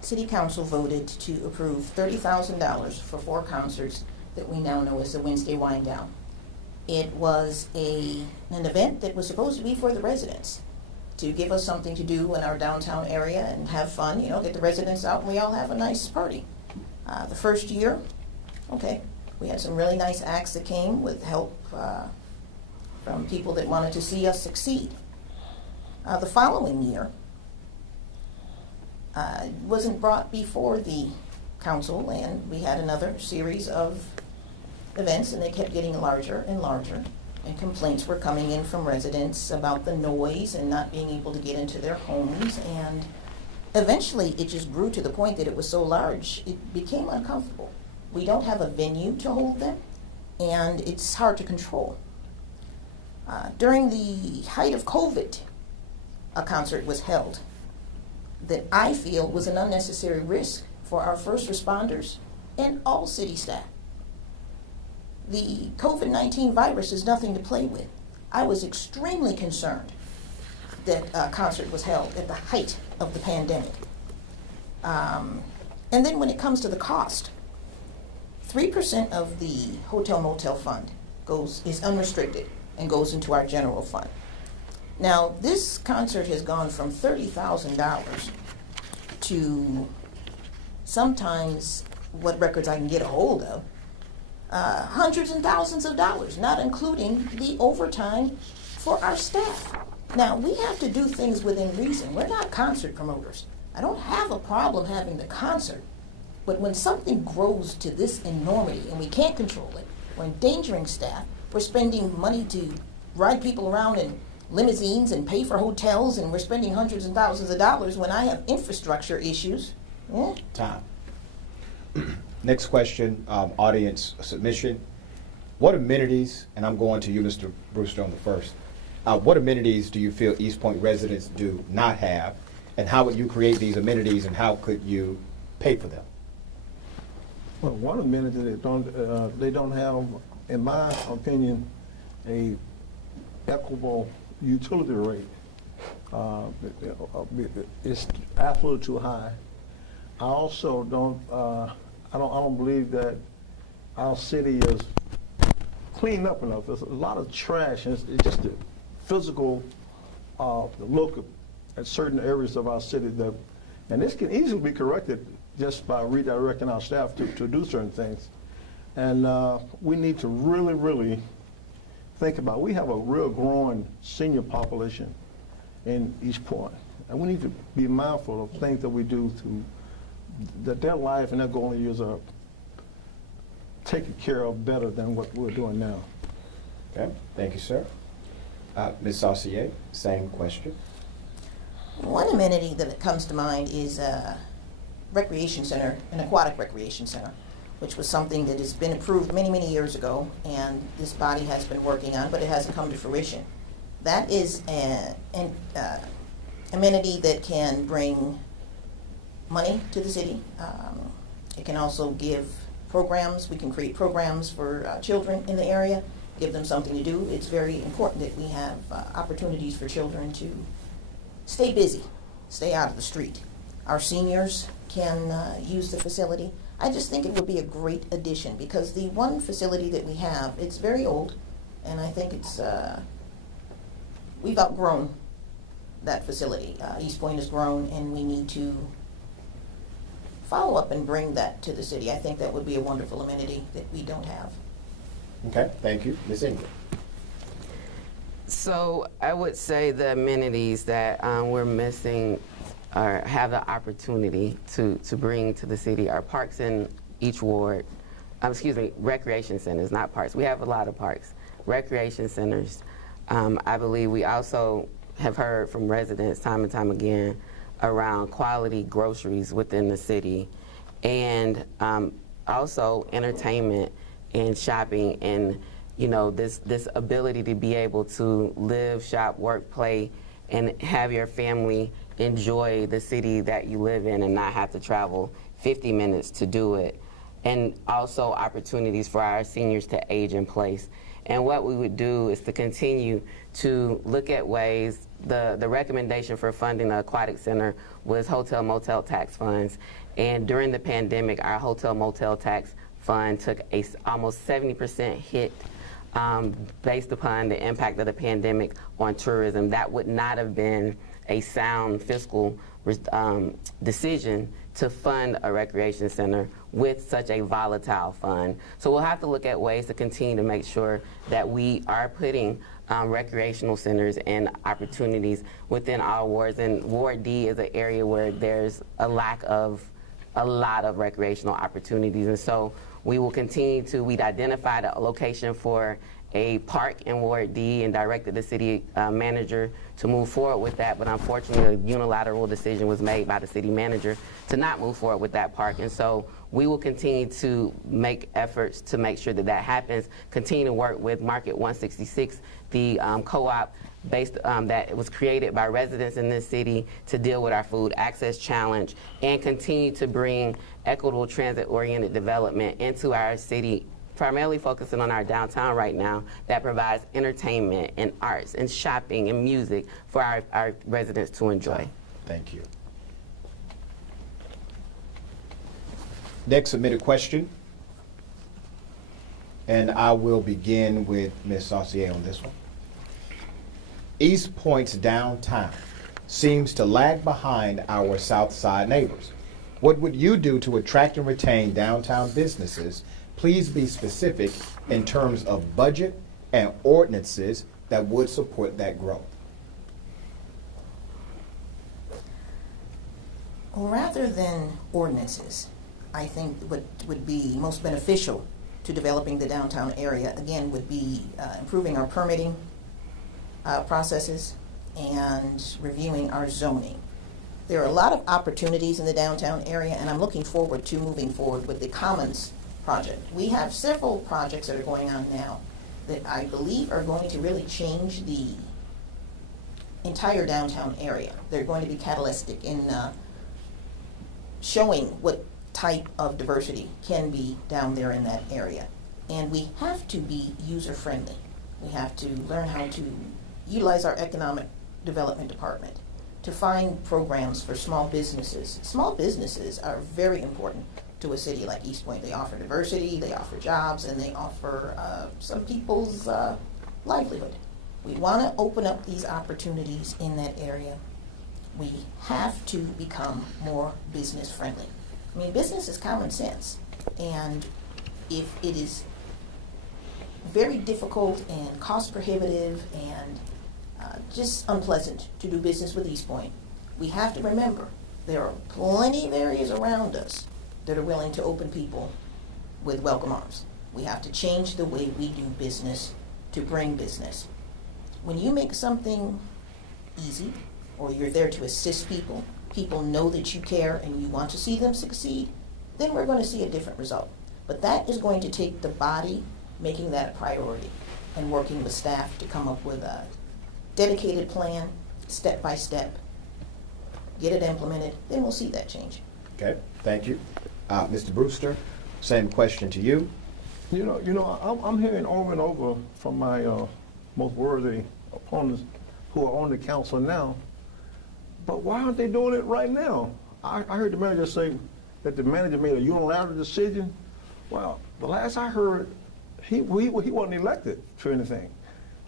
City Council voted to approve $30,000 for 4 concerts that we now know as the Wednesday Wind Down. It was an event that was supposed to be for the residents, to give us something to do in our downtown area and have fun, you know, get the residents out and we all have a nice party. The first year, okay, we had some really nice acts that came with help from people that wanted to see us succeed. The following year, it wasn't brought before the council, and we had another series of events, and they kept getting larger and larger. And complaints were coming in from residents about the noise and not being able to get into their homes. And eventually it just grew to the point that it was so large, it became uncomfortable. We don't have a venue to hold them, and it's hard to control. During the height of COVID, a concert was held that I feel was an unnecessary risk for our first responders and all city staff. The COVID-19 virus is nothing to play with. I was extremely concerned that a concert was held at the height of the pandemic. And then when it comes to the cost, 3% of the hotel motel fund is unrestricted and goes into our general fund. Now, this concert has gone from $30,000 to sometimes what records I can get a hold of, hundreds and thousands of dollars, not including the overtime for our staff. Now, we have to do things within reason. We're not concert promoters. I don't have a problem having the concert, but when something grows to this enormity and we can't control it, we're endangering staff, we're spending money to ride people around in limousines and pay for hotels, and we're spending hundreds and thousands of dollars when I have infrastructure issues. Yeah. Time. Next question, audience submission. What amenities, and I'm going to you, Mr. Brewster, on the first. What amenities do you feel East Point residents do not have, and how would you create these amenities, and how could you pay for them? Well, one amenity they don't have, in my opinion, a equitable utility rate. It's absolutely too high. I also don't. I don't believe that our city is cleaned up enough. There's a lot of trash, and it's just the physical look at certain areas of our city and this can easily be corrected just by redirecting our staff to do certain things. And we need to really, really think about, we have a real growing senior population in East Point, and we need to be mindful of things that we do that their life and their golden years are taken care of better than what we're doing now. Okay, thank you, sir. Ms. Saucier, same question. One amenity that comes to mind is a recreation center, an aquatic recreation center. which was something that has been approved many, many years ago, and this body has been working on, but it hasn't come to fruition. That is an amenity that can bring money to the city. It can also give programs. We can create programs for children in the area, give them something to do. It's very important that we have opportunities for children to stay busy, stay out of the street. Our seniors can use the facility. I just think it would be a great addition because the one facility that we have, it's very old, and I think it's, we've outgrown that facility. East Point has grown, and we need to follow up and bring that to the city. I think that would be a wonderful amenity that we don't have. Okay, thank you. Ms. Ingram. So I would say the amenities that we're missing or have the opportunity to bring to the city are parks in each ward. Recreation centers, not parks. We have a lot of parks. Recreation centers. I believe we also have heard from residents time and time again around quality groceries within the city, and also entertainment and shopping, and this ability to be able to live, shop, work, play, and have your family enjoy the city that you live in and not have to travel 50 minutes to do it. And also opportunities for our seniors to age in place. And what we would do is to continue to look at ways. The recommendation for funding the aquatic center was hotel motel tax funds. And during the pandemic, our hotel motel tax fund took a almost 70% hit based upon the impact of the pandemic on tourism. That would not have been a sound fiscal decision to fund a recreation center with such a volatile fund. So we'll have to look at ways to continue to make sure that we are putting recreational centers and opportunities within our wards. And Ward D is an area where there's a lot of recreational opportunities. And so we will continue to, we'd identified a location for a park in Ward D and directed the city manager to move forward with that, but unfortunately a unilateral decision was made by the city manager to not move forward with that park. And so we will continue to make efforts to make sure that that happens, continue to work with Market 166, the co-op based that was created by residents in this city to deal with our food access challenge, and continue to bring equitable transit-oriented development into our city, primarily focusing on our downtown right now, that provides entertainment and arts and shopping and music for our residents to enjoy. Thank you. Next submitted question, and I will begin with Ms. Saucier on this one. East Point's downtown seems to lag behind our South Side neighbors. What would you do to attract and retain downtown businesses? Please be specific in terms of budget and ordinances that would support that growth. Well, rather than ordinances, I think what would be most beneficial to developing the downtown area, again, would be improving our permitting processes and reviewing our zoning. There are a lot of opportunities in the downtown area, and I'm looking forward to moving forward with the Commons project. We have several projects that are going on now that I believe are going to really change the entire downtown area. They're going to be catalytic in showing what type of diversity can be down there in that area. And we have to be user-friendly. We have to learn how to utilize our economic development department to find programs for small businesses. Small businesses are very important to a city like East Point. They offer diversity, they offer jobs, and they offer some people's livelihood. We want to open up these opportunities in that area. We have to become more business friendly. I mean, business is common sense, and if it is very difficult and cost prohibitive and just unpleasant to do business with East Point, we have to remember there are plenty of areas around us that are willing to open people with welcome arms. We have to change the way we do business to bring business. When you make something easy, or you're there to assist people, people know that you care and you want to see them succeed, then we're going to see a different result. But that is going to take the body making that a priority and working with staff to come up with a dedicated plan, step by step, get it implemented, then we'll see that change. Okay, thank you. Mr. Brewster, same question to you. I'm hearing over and over from my most worthy opponents who are on the council now, but why aren't they doing it right now? I heard the manager say that the manager made a unilateral decision. Well, the last I heard, he wasn't elected for anything.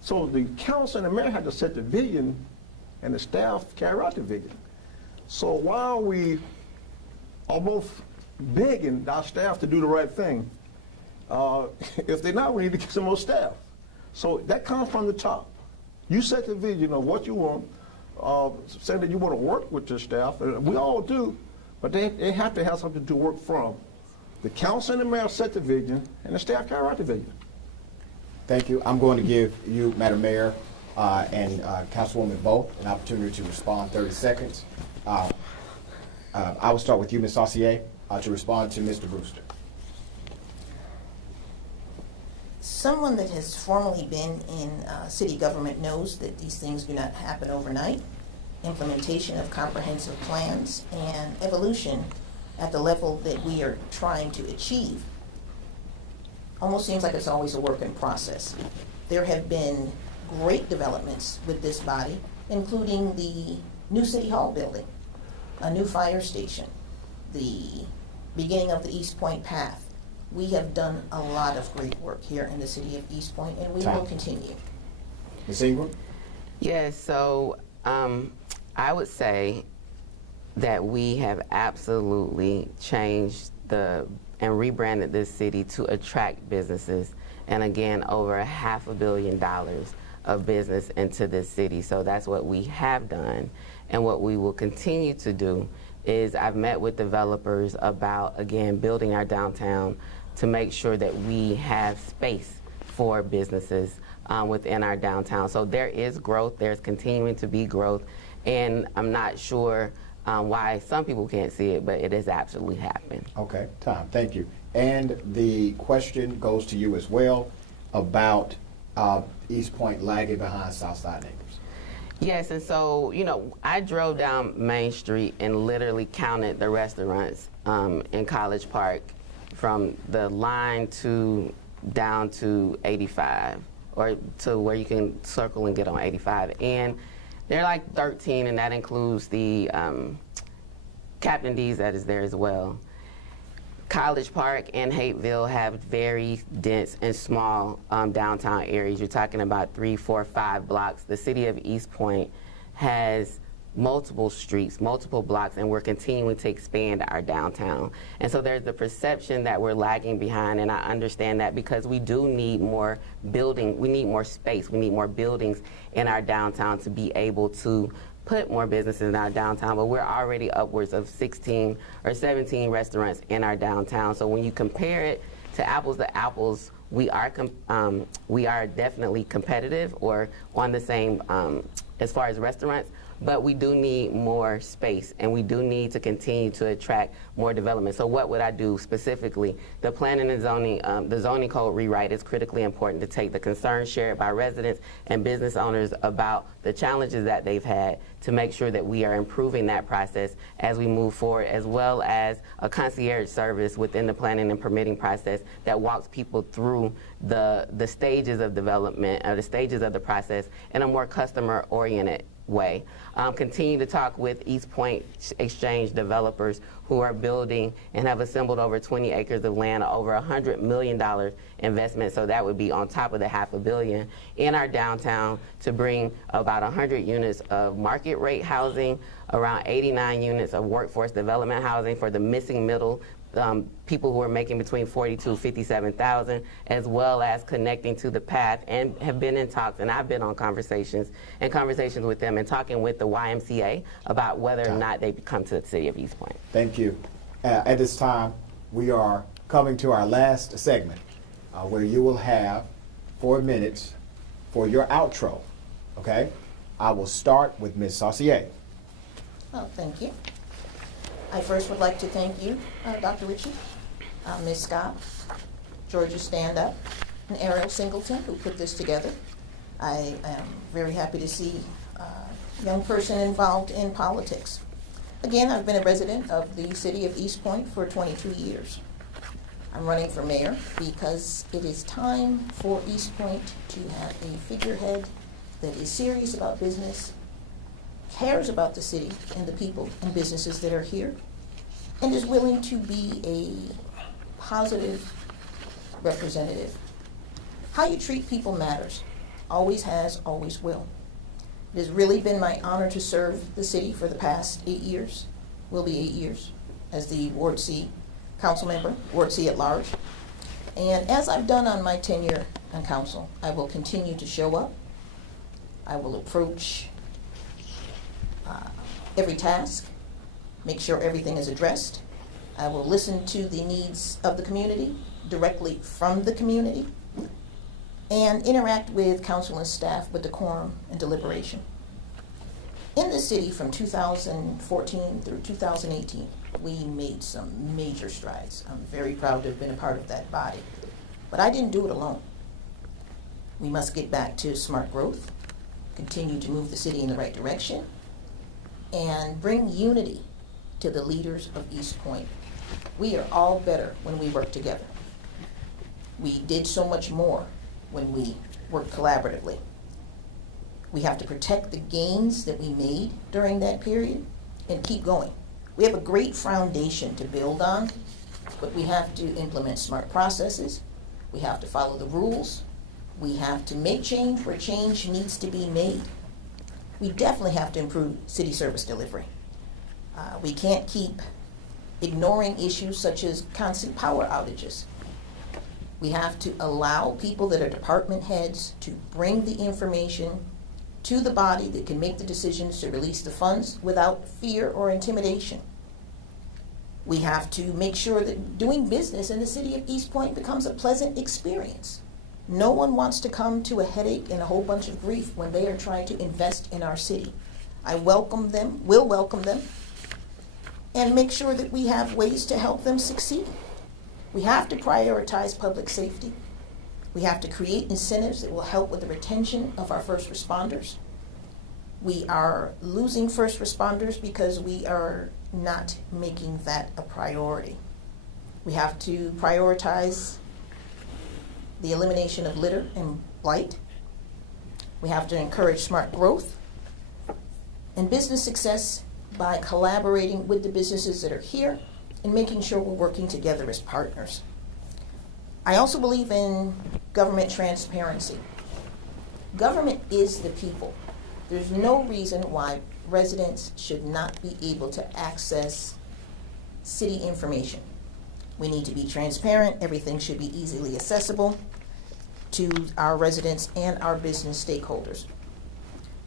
So the council and the mayor had to set the vision, and the staff carry out the vision. So while we are both begging our staff to do the right thing, if they're not, we need to get some more staff. So that comes from the top. You set the vision of what you want, saying that you want to work with your staff, and we all do, but they have to have something to work from. The council and the mayor set the vision, and the staff carry out the vision. Thank you. I'm going to give you, Madam Mayor, and Councilwoman both an opportunity to respond 30 seconds. I will start with you, Ms. Saucier, to respond to Mr. Brewster. Someone that has formerly been in city government knows that these things do not happen overnight. Implementation of comprehensive plans and evolution at the level that we are trying to achieve almost seems like it's always a work in process. There have been great developments with this body, including the new City Hall building, a new fire station, the beginning of the East Point Path. We have done a lot of great work here in the city of East Point, and we will continue. Ms. Ingram? Yes, so I would say that we have absolutely changed and rebranded this city to attract businesses, and again, over $500 million of business into this city. So that's what we have done, and what we will continue to do is I've met with developers about, again, building our downtown to make sure that we have space for businesses within our downtown. So there is growth, there's continuing to be growth, and I'm not sure why some people can't see it, but it is absolutely happening. Okay, Tom, thank you. And the question goes to you as well about East Point lagging behind Southside neighbors. Yes, and so, I drove down Main Street and literally counted the restaurants in College Park from the line down to 85, or to where you can circle and get on 85. And they're like 13, and that includes the Captain D's that is there as well. College Park and Hapeville have very dense and small downtown areas. You're talking about 3, 4, 5 blocks. The city of East Point has multiple streets, multiple blocks, and we're continuing to expand our downtown. And so there's the perception that we're lagging behind, and I understand that because we do need more building, we need more space, we need more buildings in our downtown to be able to put more businesses in our downtown, but we're already upwards of 16 or 17 restaurants in our downtown. So when you compare it to apples, we are definitely competitive or on the same as far as restaurants, but we do need more space, and we do need to continue to attract more development. So what would I do specifically? The planning and zoning, the zoning code rewrite is critically important to take the concerns shared by residents and business owners about the challenges that they've had to make sure that we are improving that process as we move forward, as well as a concierge service within the planning and permitting process that walks people through the stages of development, or the stages of the process in a more customer-oriented way. Continue to talk with East Point Exchange developers who are building and have assembled over 20 acres of land, over $100 million investment, so that would be on top of the $500 million in our downtown to bring about 100 units of market rate housing, around 89 units of workforce development housing for the missing middle, people who are making between $42,000 to $57,000, as well as connecting to the path, and have been in talks, and I've been on conversations with them and talking with the YMCA about whether or not they come to the city of East Point. Thank you. At this time, we are coming to our last segment where you will have 4 minutes for your outro, okay? I will start with Ms. Saucier. Oh, thank you. I first would like to thank you, Dr. Ritchie, Ms. Scott, Georgia Stand Up, and Ariel Singleton, who put this together. I am very happy to see a young person involved in politics. Again, I've been a resident of the city of East Point for 22 years. I'm running for mayor because it is time for East Point to have a figurehead that is serious about business, cares about the city and the people and businesses that are here, and is willing to be a positive representative. How you treat people matters. Always has, always will. It has really been my honor to serve the city for the past 8 years, will be 8 years, as the Ward C council member, Ward C at large. And as I've done on my tenure on council, I will continue to show up. I will approach every task, make sure everything is addressed. I will listen to the needs of the community, directly from the community, and interact with council and staff with decorum and deliberation. In the city from 2014 through 2018, we made some major strides. I'm very proud to have been a part of that body. But I didn't do it alone. We must get back to smart growth, continue to move the city in the right direction, and bring unity to the leaders of East Point. We are all better when we work together. We did so much more when we worked collaboratively. We have to protect the gains that we made during that period and keep going. We have a great foundation to build on, but we have to implement smart processes. We have to follow the rules. We have to make change where change needs to be made. We definitely have to improve city service delivery. We can't keep ignoring issues such as constant power outages. We have to allow people that are department heads to bring the information to the body that can make the decisions to release the funds without fear or intimidation. We have to make sure that doing business in the city of East Point becomes a pleasant experience. No one wants to come to a headache and a whole bunch of grief when they are trying to invest in our city. I welcome them, will welcome them, and make sure that we have ways to help them succeed. We have to prioritize public safety. We have to create incentives that will help with the retention of our first responders. We are losing first responders because we are not making that a priority. We have to prioritize the elimination of litter and blight. We have to encourage smart growth and business success by collaborating with the businesses that are here and making sure we're working together as partners. I also believe in government transparency. Government is the people. There's no reason why residents should not be able to access city information. We need to be transparent. Everything should be easily accessible to our residents and our business stakeholders.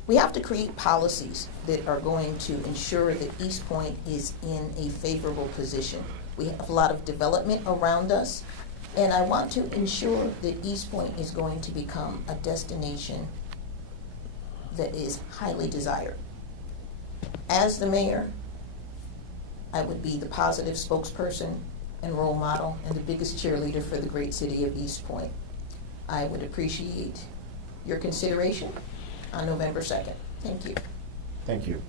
We have to create policies that are going to ensure that East Point is in a favorable position. We have a lot of development around us, and I want to ensure that East Point is going to become a destination that is highly desired. As the mayor, I would be the positive spokesperson and role model and the biggest cheerleader for the great city of East Point. I would appreciate your consideration on November 2nd. Thank you. Thank you.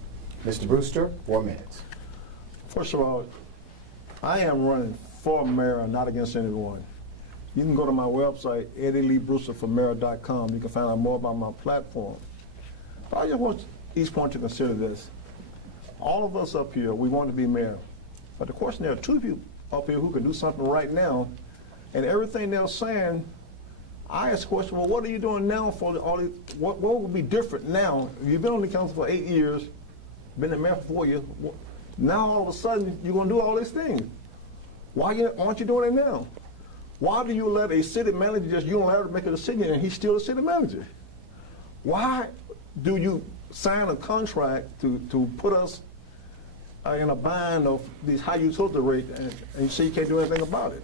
Mr. Brewster, 4 minutes. First of all, I am running for mayor, not against anyone. You can go to my website, EddieLeeBrewsterForMayor.com. You can find out more about my platform. But I just want East Point to consider this. All of us up here, we want to be mayor. But the question, there are 2 people up here who can do something right now, and everything they're saying, I ask the question, well, what are you doing now for all these, what would be different now? You've been on the council for 8 years, been the mayor for 4 years, now all of a sudden you're going to do all these things. Why aren't you doing it now? Why do you let a city manager just unilaterally make a decision and he's still a city manager? Why do you sign a contract to put us in a bind of these high utility rates and you say you can't do anything about it?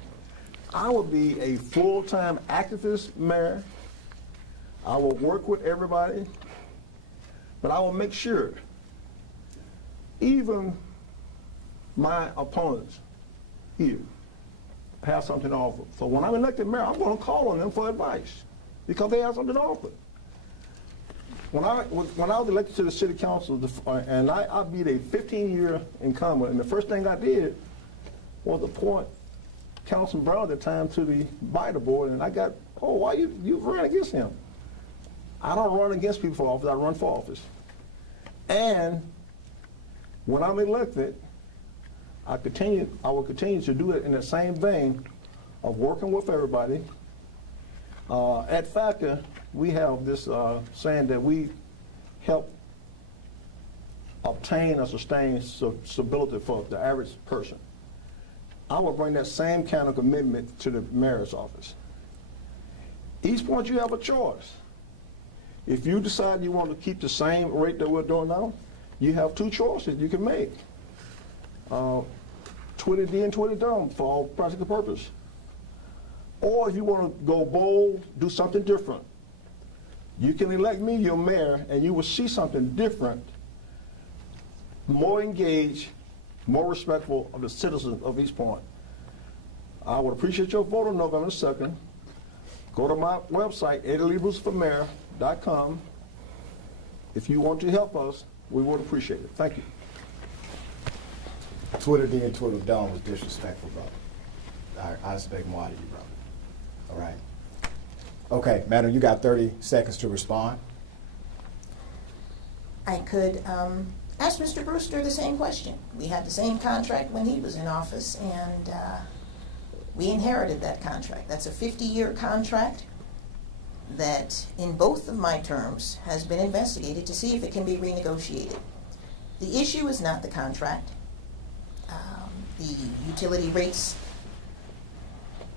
I will be a full-time activist mayor. I will work with everybody, but I will make sure even my opponents here have something to offer. So when I'm elected mayor, I'm going to call on them for advice because they have something to offer. When I was elected to the city council, and I beat a 15-year incumbent, and the first thing I did was appoint Councilman Brown at the time to the BIDA board, and I got, oh, why you ran against him? I don't run against people for office, I run for office. And when I'm elected, I will continue to do it in the same vein of working with everybody. At FACA, we have this saying that we help obtain or sustain stability for the average person. I will bring that same kind of commitment to the mayor's office. East Point, you have a choice. If you decide you want to keep the same rate that we're doing now, you have two choices you can make. 20D and 20 dumb for all practical purpose. Or if you want to go bold, do something different, you can elect me your mayor and you will see something different, more engaged, more respectful of the citizens of East Point. I would appreciate your vote on November 2nd. Go to my website, EddieLeeBruceForMayor.com. If you want to help us, we would appreciate it. Thank you. Twitter D and Twitter dumb was disrespectful, brother. I expect more out of you, brother. All right. Okay, madam, you got 30 seconds to respond. I could ask Mr. Brewster the same question. We had the same contract when he was in office, and we inherited that contract. That's a 50-year contract that, in both of my terms, has been investigated to see if it can be renegotiated. The issue is not the contract. The utility rates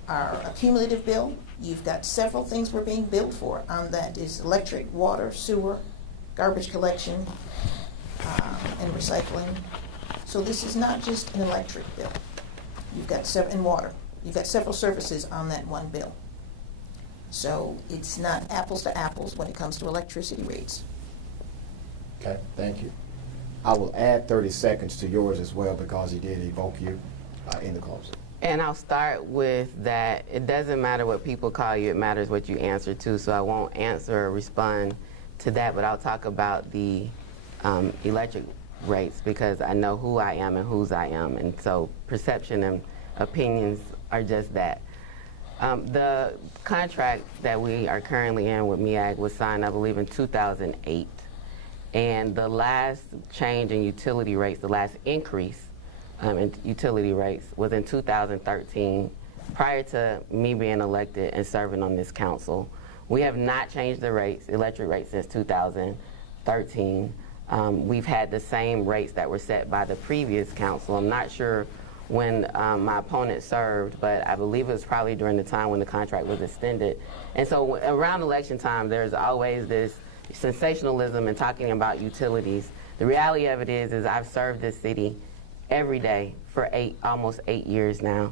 are a cumulative bill. You've got several things we're being billed for. On that is electric, water, sewer, garbage collection, and recycling. So this is not just an electric bill. You've got and water. You've got several services on that one bill. So it's not apples to apples when it comes to electricity rates. Okay, thank you. I will add 30 seconds to yours as well because he did evoke you in the closing. And I'll start with that it doesn't matter what people call you, it matters what you answer to. So I won't answer or respond to that, but I'll talk about the electric rates because I know who I am and whose I am. And so perception and opinions are just that. The contract that we are currently in with MEAG was signed, I believe, in 2008. And the last change in utility rates, the last increase in utility rates was in 2013, prior to me being elected and serving on this council. We have not changed the rates, electric rates, since 2013. We've had the same rates that were set by the previous council. I'm not sure when my opponent served, but I believe it was probably during the time when the contract was extended. And so around election time, there's always this sensationalism and talking about utilities. The reality of it is I've served this city every day for almost 8 years now.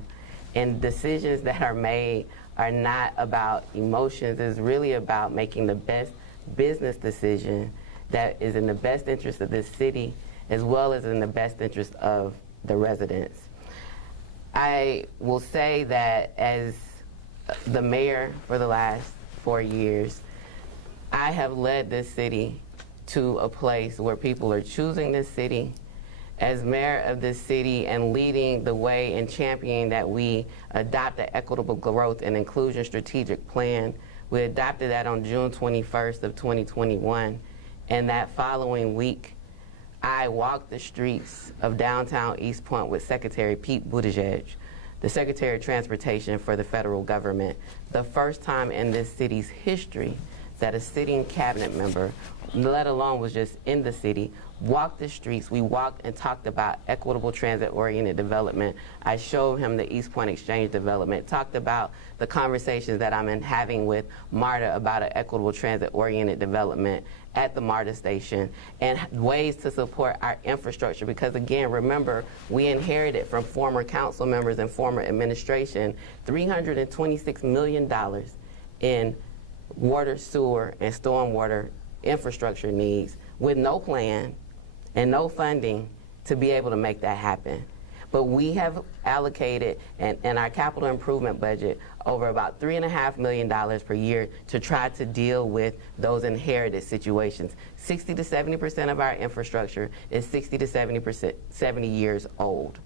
And decisions that are made are not about emotions. It's really about making the best business decision that is in the best interest of this city as well as in the best interest of the residents. I will say that as the mayor for the last 4 years, I have led this city to a place where people are choosing this city. As mayor of this city and leading the way and championing that we adopt an equitable growth and inclusion strategic plan. We adopted that on June 21st of 2021. And that following week, I walked the streets of downtown East Point with Secretary Pete Buttigieg, the Secretary of Transportation for the federal government. The first time in this city's history that a sitting cabinet member, let alone was just in the city, walked the streets. We walked and talked about equitable transit-oriented development. I showed him the East Point Exchange development, talked about the conversations that I'm having with MARTA about an equitable transit-oriented development at the MARTA station and ways to support our infrastructure. Because again, remember, we inherited from former council members and former administration $326 million in water, sewer, and stormwater infrastructure needs with no plan and no funding to be able to make that happen. But we have allocated in our capital improvement budget over about $3.5 million per year to try to deal with those inherited situations. 60 to 70% of our infrastructure is 60 to 70 years old.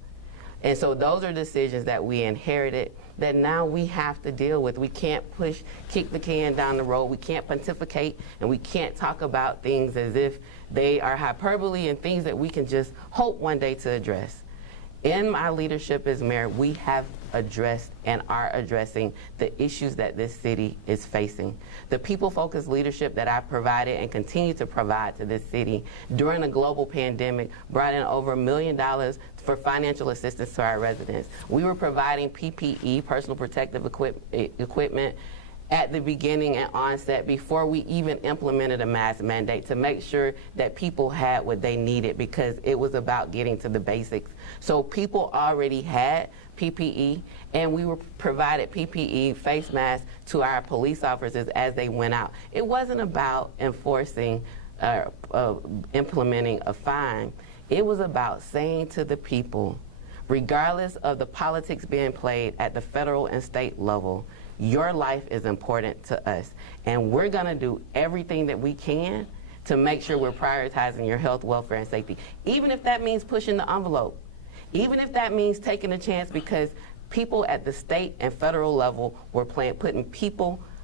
And so those are decisions that we inherited that now we have to deal with. We can't kick the can down the road. We can't pontificate, and we can't talk about things as if they are hyperbole and things that we can just hope one day to address. In my leadership as mayor, we have addressed and are addressing the issues that this city is facing. The people-focused leadership that I provided and continue to provide to this city during a global pandemic brought in over $1 million for financial assistance to our residents. We were providing PPE, personal protective equipment, at the beginning and onset before we even implemented a mask mandate to make sure that people had what they needed, because it was about getting to the basics. So people already had PPE, and we were provided PPE face masks to our police officers as they went out. It wasn't about enforcing implementing a fine. It was about saying to the people, regardless of the politics being played at the federal and state level, your life is important to us, and we're going to do everything that we can to make sure we're prioritizing your health, welfare, and safety, even if that means pushing the envelope, even if that means taking a chance, because people at the state and federal level were putting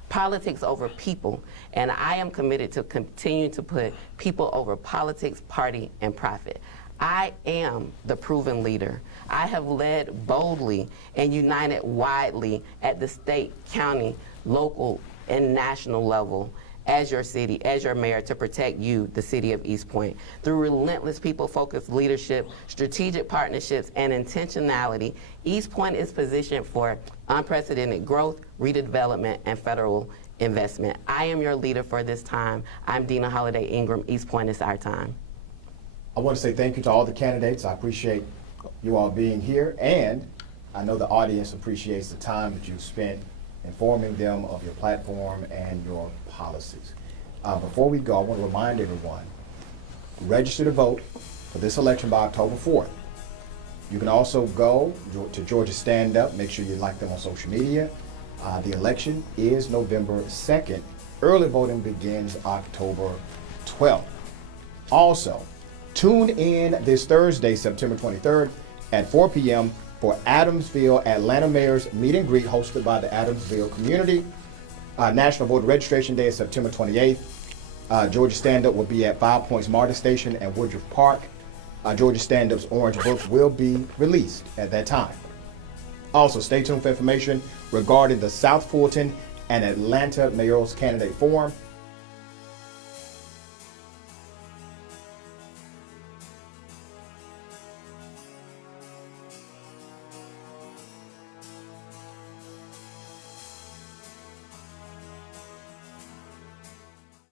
politics over people, and I am committed to continue to put people over politics, party, and profit. I am the proven leader. I have led boldly and united widely at the state, county, local, and national level as your city, as your mayor, to protect you, the city of East Point. Through relentless people-focused leadership, strategic partnerships, and intentionality, East Point is positioned for unprecedented growth, redevelopment, and federal investment. I am your leader for this time. I'm Dina Holiday Ingram. East Point is our time. I want to say thank you to all the candidates. I appreciate you all being here, and I know the audience appreciates the time that you've spent informing them of your platform and your policies. Before we go, I want to remind everyone, register to vote for this election by October 4th. You can also go to Georgia Stand Up. Make sure you like them on social media. The election is November 2nd. Early voting begins October 12th. Also, tune in this Thursday, September 23rd at 4 p.m. for Adamsville Atlanta Mayor's Meet and Greet hosted by the Adamsville community. National Voter Registration Day is September 28th. Georgia Stand Up will be at 5 Points MARTA Station and Woodruff Park. Georgia Stand Up's Orange Book will be released at that time. Also, stay tuned for information regarding the South Fulton and Atlanta Mayoral's Candidate Forum.